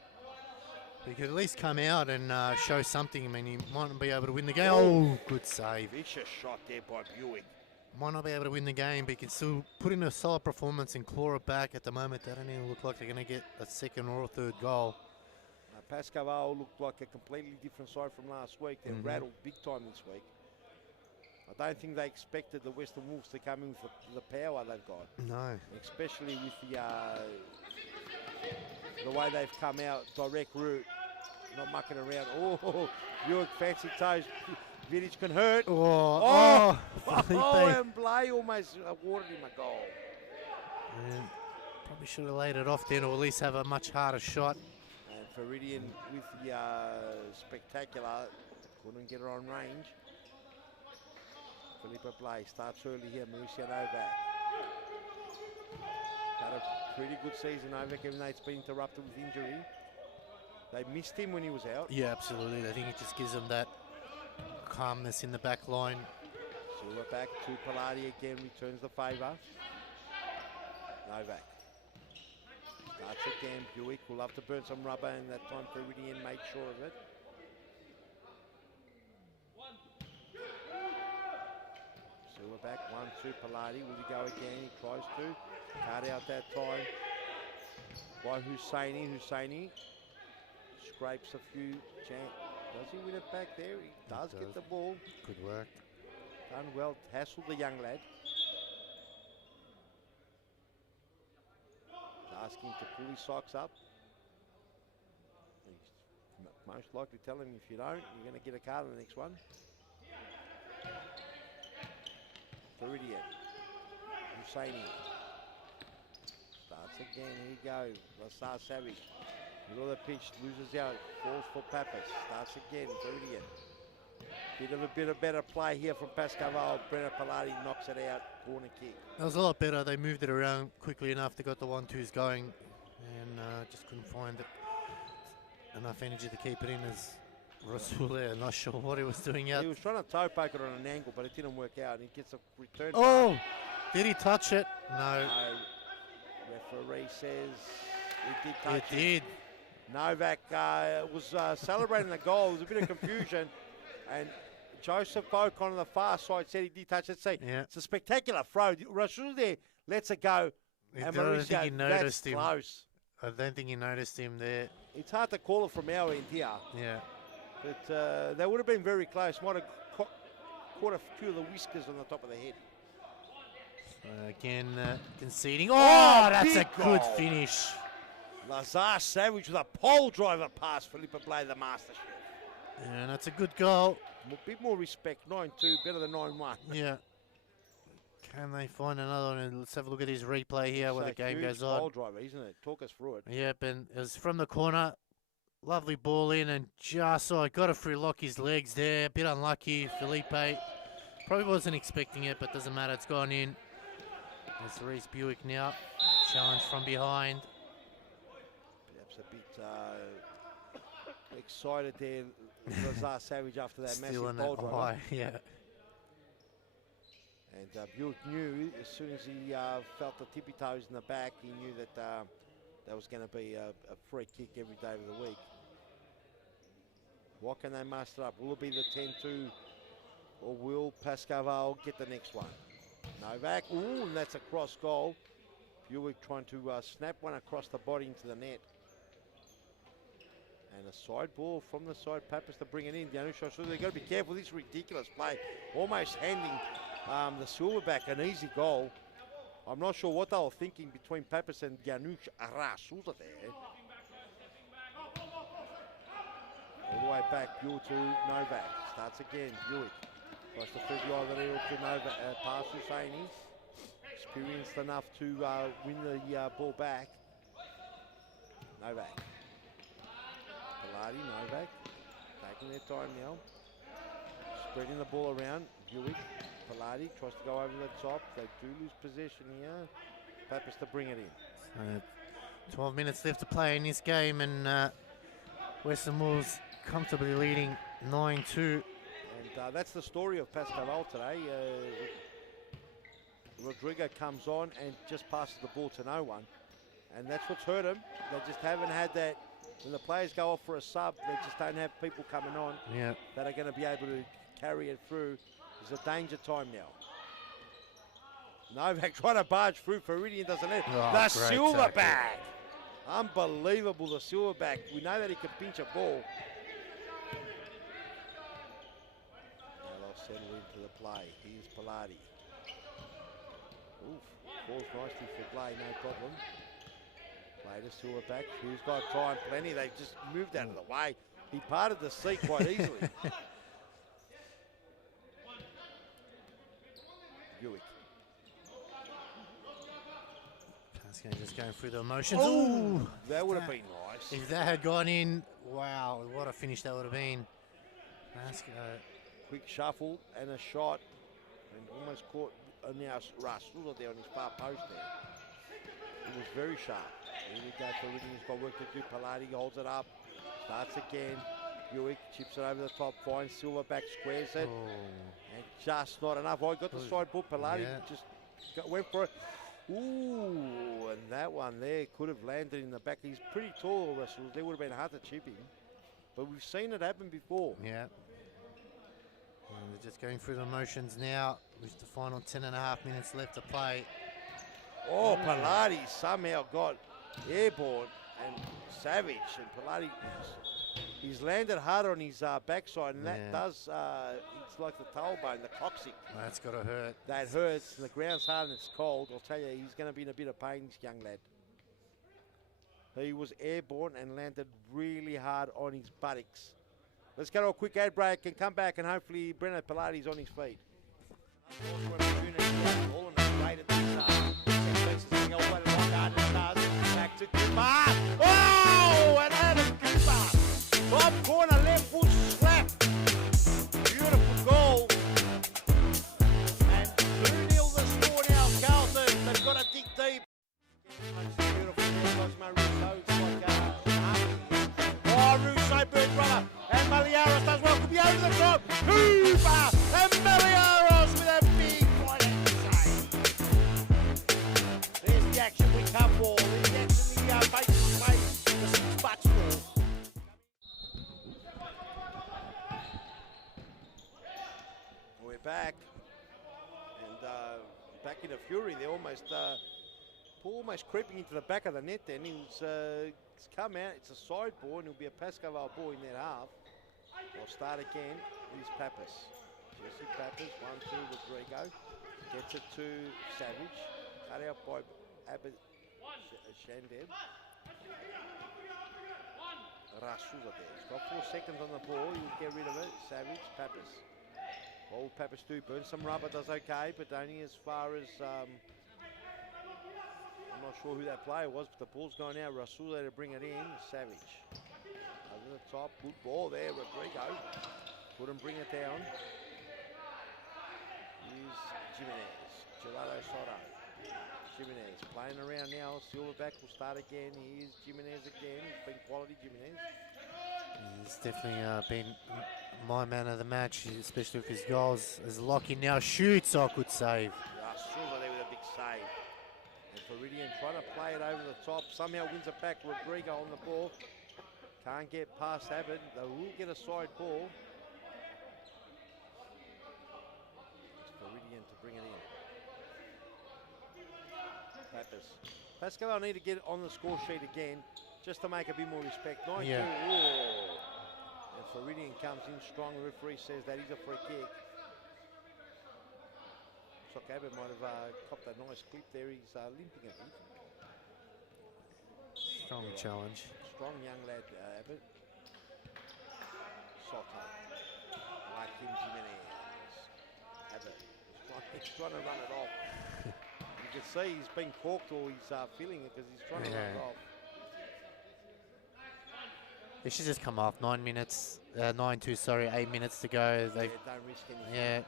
He could at least come out and show something. I mean, he might not be able to win the game. Oh, good save. Vicious shot there by Buick. Might not be able to win the game, but he can still put in a solid performance and claw it back. At the moment, they don't even look like they're going to get a second or a third goal. Pascoe Vale looked like a completely different side from last week. They're rattled big time this week. I don't think they expected the Western Wolves to come in with the power they've got. No. Especially with the way they've come out, direct route, not mucking around. Oh, Buick, fancy toes. Vidic can hurt. Oh, And Blay almost awarded him a goal. Yeah, probably should have laid it off then, or at least have a much harder shot. And Feridian with the spectacular, couldn't get her on range. Felipe Blay starts early here, Mauricio Novak. Had a pretty good season, Novak, even though it's been interrupted with injury. They missed him when he was out. Yeah, absolutely. I think it just gives them that calmness in the back line. Silva back to Pilati again, returns the favour. Novak. Starts again, Buick will love to burn some rubber, and that time Feridian made sure of it. Silva back, 1-2, Pilati, will he go again? He tries to. Cut out that time by Husseini. Scrapes a few Does he win it back there? He does get the ball. Good work. Done well. Hassled the young lad. Asking him to pull his socks up. He's most likely telling him, if you don't, you're going to get a card in the next one. Feridian. Husseini. Starts again. Here you go. Lassar Savage. Middle of the pitch. Loses out. Falls for Pappas. Starts again. Feridian. Bit of better play here from Pascoe Vale. Brenner Pilati knocks it out. Corner kick. That was a lot better. They moved it around quickly enough. They got the 1-2s going, and just couldn't find enough energy to keep it in. As Rasul there, not sure what he was doing out. He was trying to toe poke it on an angle, but it didn't work out. And he gets a return. Oh, did he touch it? No. Referee says he did touch it. It did. Novak was celebrating the goal. There was a bit of confusion, and Joseph Boak on the far side said he did touch it. See, Yeah. it's a spectacular throw. Rasul there lets it go. I And don't think he Mauricio, noticed that's him. close. I don't think he noticed him there. It's hard to call it from our end here, Yeah. but they would have been very close. Might have caught a few of the whiskers on the top of the head. Again, conceding. Oh, that's a big good goal. finish. Lazar Savage with a pole driver pass. Felipe Blay, the master chef. And that's a good goal. A bit more respect. 9-2, better than 9-1. Yeah. Can they find another one? And let's have a look at his replay here where the game huge goes on. pole driver, isn't it? Talk us through it. Yep, and it was from the corner. Lovely ball in, and just got it through Lockie's legs there. A bit unlucky. Felipe Probably wasn't expecting it, but doesn't matter. It's gone in. There's Reese Buick now. Challenge from behind. Perhaps a bit excited there, Lazar Savage, after that Still massive in bold that run. high, yeah. And Buick knew as soon as he felt the tippy toes in the back, he knew that that was going to be a free kick every day of the week. What can they muster up? Will it be the 10-2, or will Pascoe Vale get the next one? Novak, ooh, and that's a cross goal. Buick trying to snap one across the body into the net. And a side ball from the side, Pappas to bring it in. Janusha, so they've got to be careful. This ridiculous play, almost handing the Silverback an easy goal. I'm not sure what they were thinking between Pappas and Janusz Arasuza there. All the way back, Buick to Novak. Starts again, Buick. Tries to feed the other heel to Novak. Pass Husseini. Experienced enough to win the ball back. Novak. Pilati, Novak. Taking their time now. Spreading the ball around. Buick. Pilati tries to go over the top. They do lose possession here. Pappas to bring it in. 12 minutes left to play in this game, and Western Wolves comfortably leading 9-2. And that's the story of Pascoe Vale today. Rodrigo comes on and just passes the ball to no one. And that's what's hurt them. They just haven't had that. When the players go off for a sub, they just don't have people coming on that are going to be able to carry it through. It's a danger time now. Novak trying to barge through. Floridian doesn't let it. The Silverback. Unbelievable, the Silverback. We know that he can pinch a ball. Now they'll settle into the play. Here's Pilati. Oof, falls nicely for Blay, no problem. Play to Silverback. Who's got time? Plenty. They just moved out of the way. He parted the seat quite easily. Buick. Pascoe just going through the emotions. Oh, that would have been nice. If that had gone in, wow, what a finish that would have been. Pascoe. Quick shuffle and a shot, and almost caught now Rasulla there on his far post there. It was very sharp. Here we go for Ridley. He's got work to do. Pilati holds it up. Starts again. Buick chips it over the top. Finds Silverback, squares it. And just not enough. Oh, he got the side ball. Pilati just went for it. Ooh, and that one there could have landed in the back. He's pretty tall, Russell. They would have been hard to chip him. But we've seen it happen before. Yeah. And they're just going through the motions now with the final 10.5 minutes left to play. Oh, Pilati somehow got airborne and Savage. And Pilati, he's landed hard on his backside, and that does, it's like the tailbone, the coccyx. That's got to hurt. That hurts. The ground's hard and it's cold. I'll tell you, he's going to be in a bit of pain, this young lad. He was airborne and landed really hard on his buttocks. Let's go to a quick ad break and come back, and hopefully Brennan Pilati's on his feet. Back to Cooper. Oh, and Adam Cooper. Top corner, left foot slap. Beautiful goal. And 2-0 the score now. Carlton, they've got to dig deep. Beautiful there, Cosmo Russo. It's like, oh, Russo, bird brother. And Maliaros does well. Could be over the top. Cooper and Maliaros with a big right hand save. There's the action we come for. There's the action the Patriots play. The $6 for. We're back. And back in a fury. They're almost creeping into the back of the net then. It's come out. It's a side ball, and it'll be a Pascoe Vale ball in that half. They'll start again. Here's Pappas. Jesse Pappas, 1-2, Rodrigo. Gets it to Savage. Cut out by Abed Shandeb. Rasulla there. He's got 4 seconds on the ball. He'll get rid of it. Savage, Pappas. Old Pappas do burn some rubber, does okay, but only as far as I'm not sure who that player was, but the ball's going out. Rasulla to bring it in. Savage. Over the top. Good ball there, Rodrigo. Couldn't bring it down. Jimenez. Gerardo Soto. Jimenez playing around now. Silverback will start again. Here's Jimenez again. He's been quality, Jimenez. He's definitely been my man of the match, especially with his goals. As Lockie now shoots, I could save. Silva there with a big save. And Floridian trying to play it over the top. Somehow wins it back. Rodrigo on the ball. Can't get past Abbott. They will get a side ball. It's Floridian to bring it in. Pappas. Pascoe Vale need to get on the score sheet again just to make a bit more respect. 9-2. Yeah. Oh. And Floridian comes in strong. The referee says that is a free kick. Looks like Abbott might have copped a nice clip there. He's limping a bit. Strong challenge. Strong young lad, Abbott. Soto. Like him, Jimenez. Abbott. He's trying to run it off. You can see he's been corked or he's feeling it because he's trying to run it off. They should just come off. 9-2, sorry, 8 minutes to go. Don't risk anything. Yeah.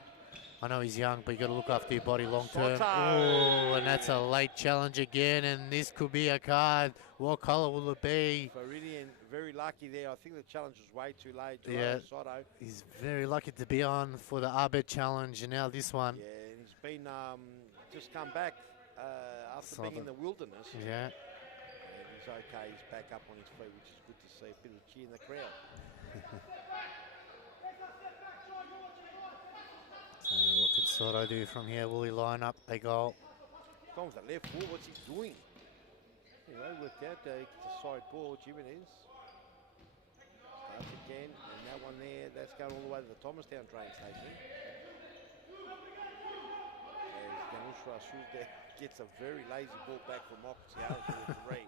I know he's young, but you got to look after your body long term. Soto. Oh, and that's a late challenge again, and this could be a card. What colour will it be? Floridian very lucky there. I think the challenge was way too late. Yeah. Soto. He's very lucky to be on for the Arbet challenge, and now this one. Yeah, and he's been just come back after being in the wilderness. Yeah. And he's okay. He's back up on his feet, which is good to see. A bit of cheer in the crowd. So what can Soto do from here? Will he line up a goal? Gone with the left foot. What's he doing? Anyway, worked out. Gets a side ball. Jimenez starts again, and that one there, that's going all the way to the Thomastown train station. As Ganush Rasul there gets a very lazy ball back from Oxial for the 3.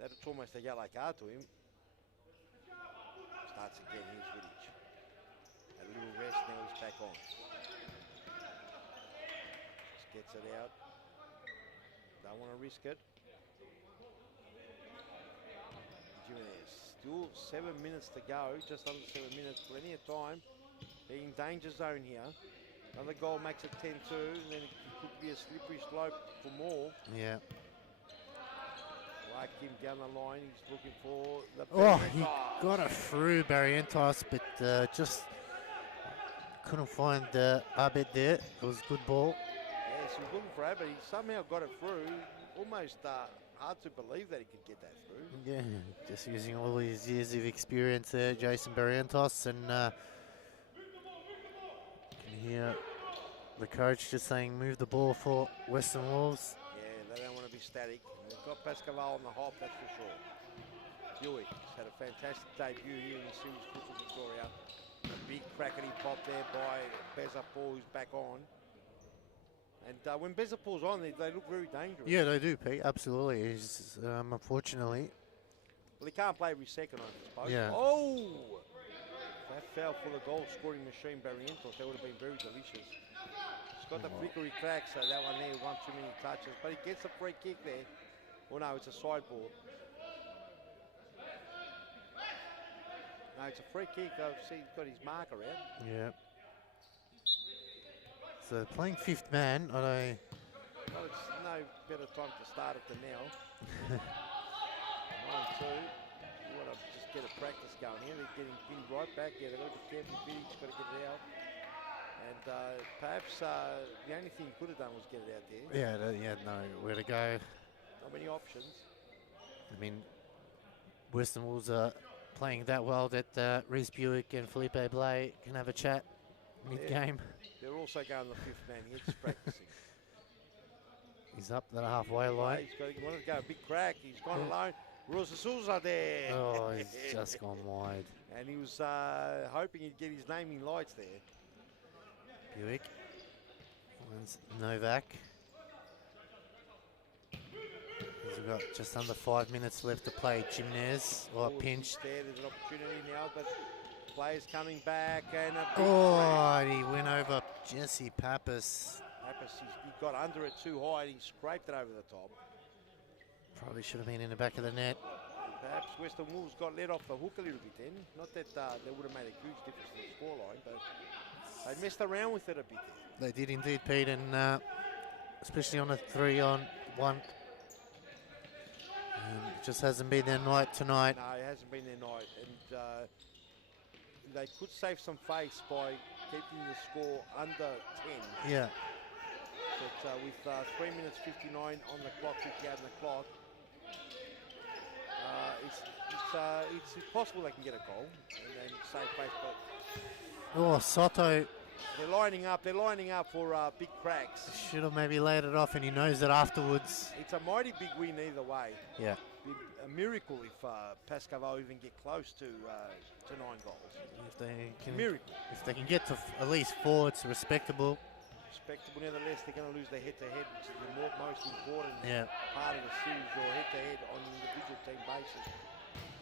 That's almost a yellow card to him. Starts again. Here's Vidic. A little rest. Now he's back on. Gets it out. Don't want to risk it. Jimenez. Still 7 minutes to go. Just under 7 minutes. Plenty of time. Being danger zone here. Another goal makes it 10-2. And then it could be a slippery slope for more. Yeah. Like him down the line. He's looking for the... Oh, he got it through Barrientos, but just couldn't find Arbet there. It was a good ball. Yes, he was looking for Abbott. He somehow got it through. Almost hard to believe that he could get that through. Yeah, just using all his years of experience there, Jason Barrientos, and can hear the coach just saying move the ball for Western Wolves. Yeah, they don't want to be static. They've got Pascoe Vale on the hop, that's for sure. Buick has had a fantastic debut here in the Series Futsal Victoria. A big crackety pop there by Bezapol, who's back on. And when Bezapol's on, they look very dangerous. Yeah, they do, Pete. Absolutely. He's, unfortunately. Well, he can't play every second, I suppose. Yeah. Oh! That foul for the goal scoring machine, Barrientos. That would have been very delicious. He's got the flickery crack, so that one there, one too many touches. But he gets a free kick there. Oh, no, it's a side ball. No, it's a free kick. I see he's got his marker out. Yeah. So playing fifth man on a... Well, it's no better time to start it than now. 9-2. You want to just get a practice going here. They're getting pinned right back. Yeah, they've got to be careful. He's got to get it out. And perhaps the only thing he could have done was get it out there. Yeah, he had nowhere to go. Not many options. I mean, Western Wolves are playing that well that Reece Buick and Felipe Blay can have a chat mid-game. They're also going the fifth man here, just practicing. He's up the halfway line. He wanted to go a big crack. He's gone alone. Rosa Souza there. Oh, he's just gone wide. And he was hoping he'd get his naming lights there. Buick finds Novak. He's got just under 5 minutes left to play. Jimenez, pinch. There's an opportunity now, but players coming back and a big and he went over Jesse Pappas. Pappas, he got under it too high and he scraped it over the top. Probably should have been in the back of the net. Perhaps Western Wolves got let off the hook a little bit then. Not that that would have made a huge difference to the scoreline, but They messed around with it a bit there. They did indeed, Pete, and especially on a 3-on-1. It just hasn't been their night tonight. No, it hasn't been their night. And they could save some face by keeping the score under 10. Yeah. But with 3 minutes 59 on the clock, 58 on the clock, it's possible they can get a goal and then save face. But Oh, Soto they're lining up. They're lining up for big cracks. should have maybe laid it off, and he knows that afterwards. It's a mighty big win either way. Yeah. Be a miracle if Pascoe Vale even get close to 9 goals. If they can, Miracle. if they can get to at least 4, it's respectable. Respectable. Nevertheless, they're going to lose their head-to-head, which is the most important Yeah. part of the series, or head-to-head on an individual team basis.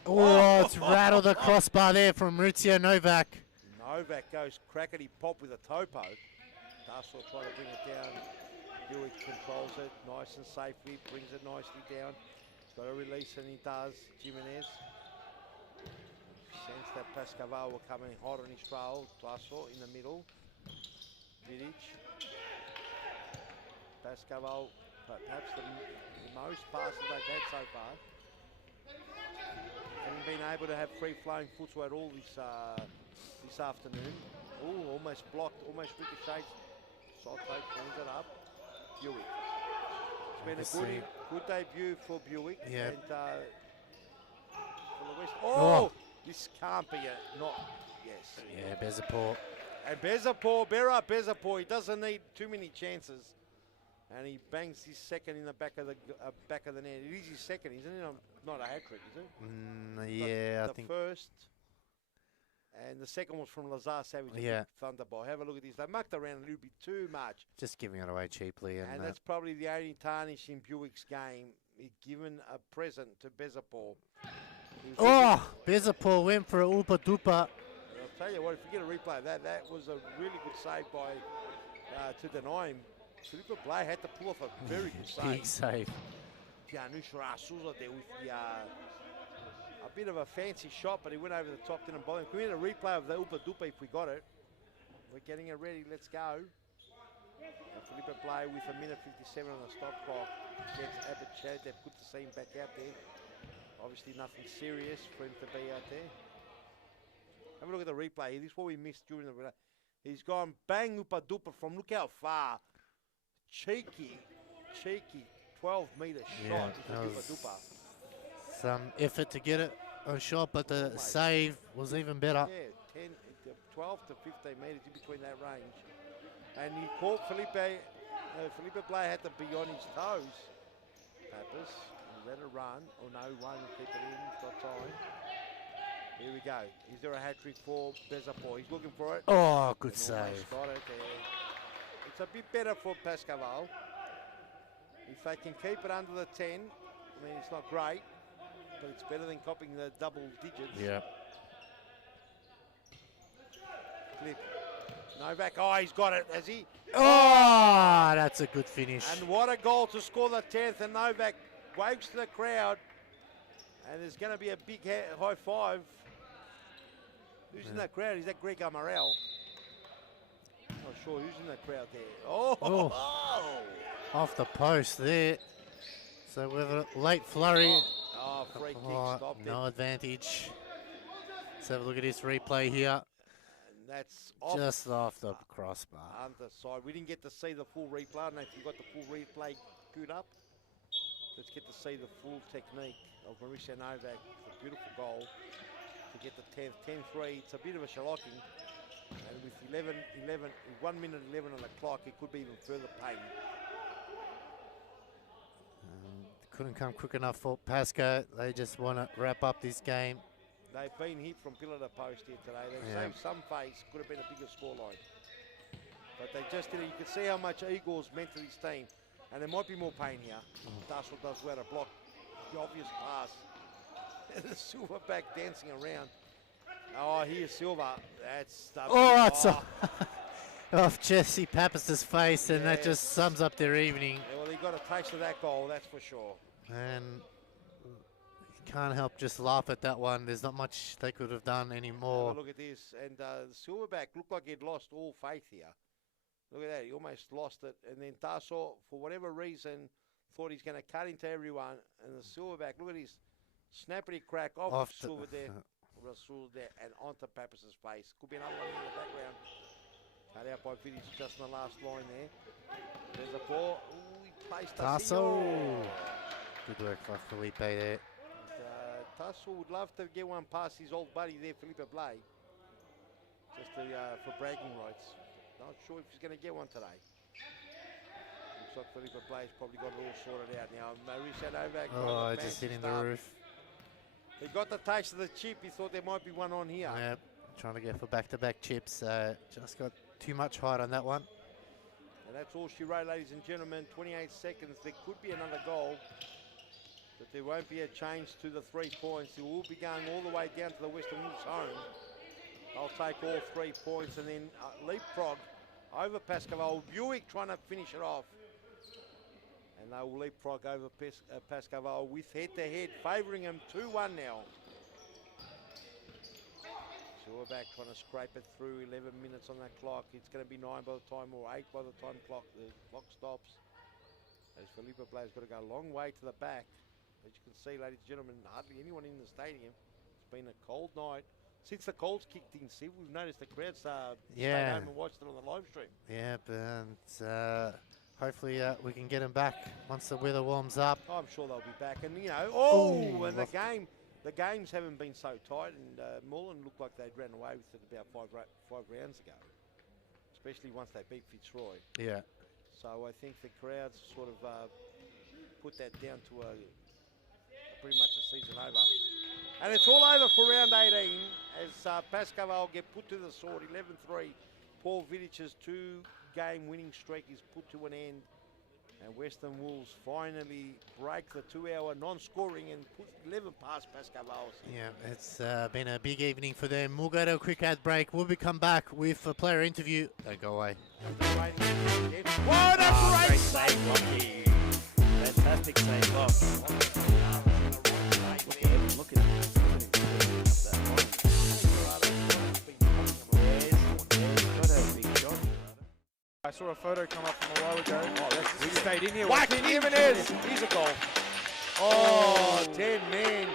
Oh, it's rattled the crossbar there from Maurizio Novak. Novak goes crackety pop with a toe poke. Darcel trying to bring it down. Buick controls it nice and safely, brings it nicely down. He's got a release, and he does. Jimenez. Sense that Pascoe Vale were coming hot on his trail. Darcel in the middle. Vidic. Pascoe Vale, perhaps the most passes they've had so far. Haven't been able to have free-flowing futsal at all this afternoon. Oh, almost blocked, almost ricochets. Soto brings it up. Buick. It's been a good debut for Buick. Yeah. And for the West. Oh, this can't be a not. Yes. Yeah, Bezaport. And Bezaport, he doesn't need too many chances. And he bangs his second in the back of the net. It is his second, isn't it? Not a hat-trick, is it? Yeah, the I think. first. And the second was from Lazar Savage. Yeah. Thunderbolt. Have a look at this. They mucked around a little bit too much. Just giving it away cheaply. And that's probably the only tarnish in Buick's game. He'd given a present to Bezaport. Oh, Bezaport went for a Upa Dupa. I'll tell you what, if you get a replay of that, that was a really good save by to deny him. Felipe Blay had to pull off a very good save. Big save. Janusz Rasuza there with the, a bit of a fancy shot, but he went over the top, didn't bother him. Can we get a replay of the Upa Dupa if we got it? We're getting it ready, let's go. And Felipe Blay with a minute 57 on the stop clock gets Abbott Chad. They've put the scene back out there. Obviously nothing serious for him to be out there. Have a look at the replay. This is what we missed during the... He's gone bang Upa Dupa from look how far. Cheeky 12-metre shot. that Upa was Dupa. some effort to get it on shot, but the save was even better. Yeah, 12 to 15 metres in between that range. And he caught Felipe Blay had to be on his toes. Pappas, let it run. Oh no, won't keep it in, he's got time. Here we go. Is there a hat-trick for Bezaport? He's looking for it. Oh, good And save. almost got it there. It's a bit better for Pascoe Vale. If they can keep it under the 10, I mean, it's not great, but it's better than copying the double digits. Yeah. Clip. Novak, oh, he's got it, has he? Oh, that's a good finish. And what a goal to score the 10th, and Novak waves to the crowd, and there's going to be a big high five. Who's in that crowd? Is that Greg Amarell? Not sure who's in that crowd there. Oh! Off the post there. So with a late flurry. Oh, free kick, stopped no it. advantage. Let's have a look at this replay here. And that's off. Just off the crossbar. Underside. We didn't get to see the full replay. I don't know if you got the full replay queued up. Let's get to see the full technique of Mauricio Novak. It's a beautiful goal to get the 10th. 10-3. It's a bit of a shellacking. And with 1 minute 11 on the clock, it could be even further pain. Couldn't come quick enough for Pascoe. They just want to wrap up this game. They've been hit from pillar to post here today. They've saved some face. Could have been a bigger scoreline. But they just did it. You can see how much Igor's meant to this team. And there might be more pain here. Darcel does well to block the obvious pass. And the Silverback dancing around. Oh, here's Silver. That's the It's off Jesse Pappas' face, and that just sums up their evening. Yeah, well, he got a taste of that goal, that's for sure. And can't help just laugh at that one. There's not much they could have done anymore. Look at this. And the Silverback looked like he'd lost all faith here. Look at that. He almost lost it. And then Tasso, for whatever reason, thought he's going to cut into everyone. And the Silverback, look at his snappity crack off Silver there. Rasul there and onto Pappas's face. Could be another one in the background. Cut out by Vidic just in the last line there. There's a ball. Ooh, he placed Tasso. Good work by Felipe there. Tasso would love to get one past his old buddy there, Felipe Blay. Just to, for bragging rights. Not sure if he's going to get one today. Looks like Felipe Blay's probably got it all sorted out now. Mauricio Novak. Oh, just hitting the roof. He got the taste of the chip. He thought there might be one on here. Yep, trying to go for back-to-back chips. Just got too much height on that one. And that's all she wrote, ladies and gentlemen. 28 seconds. There could be another goal. But there won't be a change to the 3 points. It will be going all the way down to the Western Wolves home. I'll take all 3 points and then leapfrog over Pascoe Vale. Buick trying to finish it off. And they will leapfrog over Pascoe Vale with head-to-head, favouring them 2-1 now. Silverback trying to scrape it through, 11 minutes on that clock. It's going to be 9 by the time, or 8 by the time the clock stops. As Felipe Blay's got to go a long way to the back. As you can see, ladies and gentlemen, hardly anyone in the stadium. It's been a cold night. Since the cold's kicked in, Steve, we've noticed the crowds stayed home and watched it on the live stream. Yeah, but hopefully we can get them back once the weather warms up. I'm sure they'll be back. And, you know, and the games haven't been so tight. And Moreland looked like they'd ran away with it about five rounds ago, especially once they beat Fitzroy. Yeah. So I think the crowds sort of put that down to pretty much a season over. And it's all over for round 18 as Pascoe Vale get put to the sword, 11-3. Paul Vidic's 2-game winning streak is put to an end. And Western Wolves finally break the 2-hour non-scoring and put 11 past Pascoe Vale. Yeah, it's been a big evening for them. We'll go to a quick ad break. We'll come back with a player interview. Don't go away. What a great save, Rocky. Fantastic save, Rock. Look at him. I saw a photo come up from a while ago. Oh, We stayed in here. Whack Joaquin in Jimenez. Here's a goal. Oh, 10 men.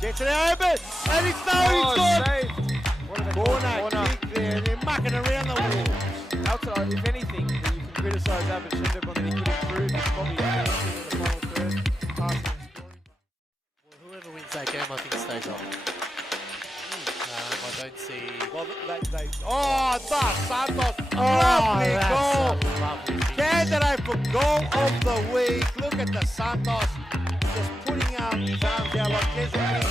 Gets it out, and it's no, Saved. What is corner kick there. They're mucking around the walls. Outside, if anything, you can criticise Abid Shindip on that he could improve. He's probably finishing in the final third, passing and scoring. Well, whoever wins that game, I think, stays on. I don't see... Well, oh, Santos. Lovely goal. Lovely finish. Candidate for goal of the week. Look at the Santos just putting his arms out like Jesuit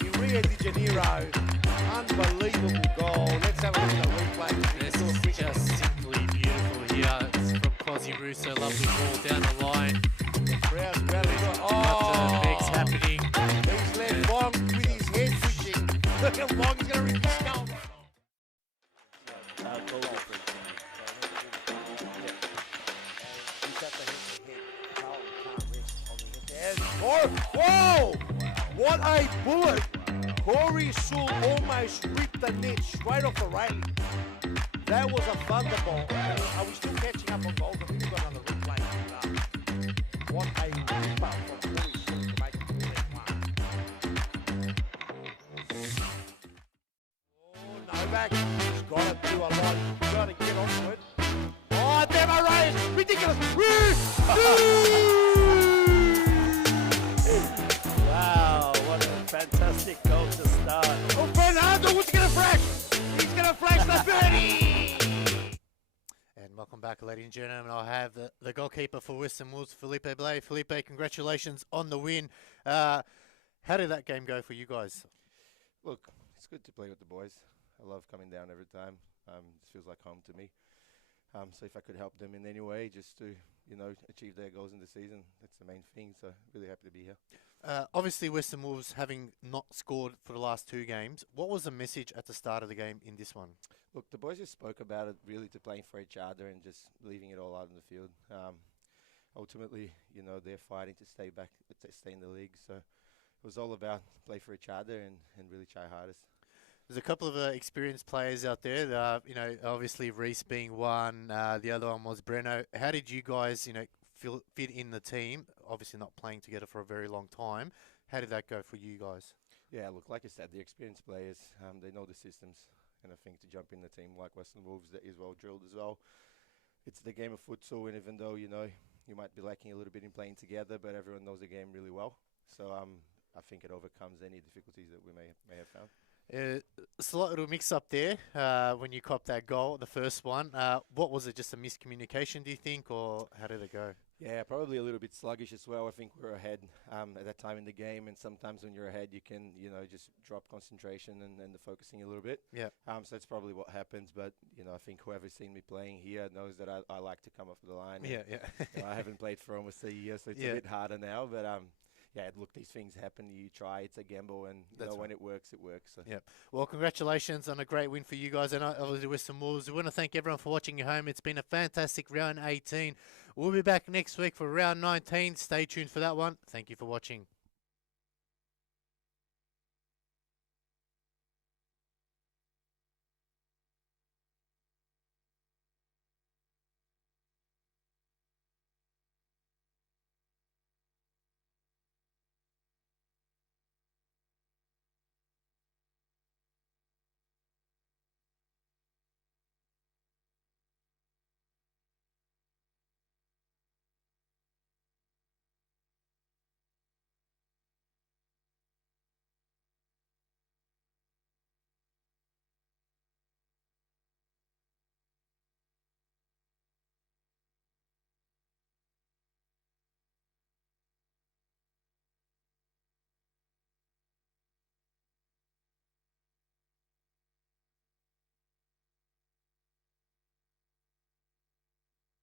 in Rio de Janeiro. Unbelievable goal. Let's have a look at the replay. This is just simply beautiful here. It's from Quasi Russo. Lovely ball down the line. The crowd's rallying. But mix happening. He's left Bong with his head pushing. Look at Bong. He's going to rip his skull. Goal difference. Whoa! What a bullet! Corey Sewell almost ripped the net straight off the railing. That was a thunderbolt. Are we still catching up on goals? I think we've got another replay. What a ripper from Corey Sewell to make it 4-1. Oh, Novak, he's got to do a lot. He's got to get onto it. Oh, Demo Reyes, ridiculous. Wow, what a fantastic goal to start. Oh, Fernando, what's he going to flash? He's going to flash the birdie. And welcome back, ladies and gentlemen. I have the goalkeeper for Western Wolves, Felipe Blay. Felipe, congratulations on the win. How did that game go for you guys? Look, it's good to play with the boys. I love coming down every time. It feels like home to me. So if I could help them in any way, just to achieve their goals in the season, that's the main thing. So really happy to be here. Obviously, Western Wolves having not scored for the last 2 games. What was the message at the start of the game in this one? Look, the boys just spoke about it, really to playing for each other and just leaving it all out in the field. Ultimately, they're fighting to stay in the league. So was all about play for each other and really try hardest. There's a couple of experienced players out there. You know, obviously Reese being one. The other one was Breno. How did you guys, you know, fit in the team? Obviously not playing together for a very long time. How did that go for you guys? Yeah, look, like I said, the experienced players, they know the systems. And I think to jump in the team like Western Wolves that is well drilled as well. It's the game of futsal, and even though, you know, you might be lacking a little bit in playing together, but everyone knows the game really well. So I think it overcomes any difficulties that we may have found. Slight little mix-up there when you copped that goal, the first one. What was it, just a miscommunication, do you think, or how did it go? Yeah, probably a little bit sluggish as well. I think we were ahead at that time in the game, and sometimes when you're ahead, you can, you know, just drop concentration and the focusing a little bit. Yeah. So that's probably what happens. But, you know, I think whoever's seen me playing here knows that I like to come off the line. Yeah, yeah. You know, I haven't played for almost a year, so it's a bit harder now. But yeah, look, these things happen. You try. It's a gamble, and you know, when it works, it works. So. Yeah. Well, congratulations on a great win for you guys. And obviously with some Wolves. We want to thank everyone for watching at home. It's been a fantastic round 18. We'll be back next week for round 19. Stay tuned for that one. Thank you for watching.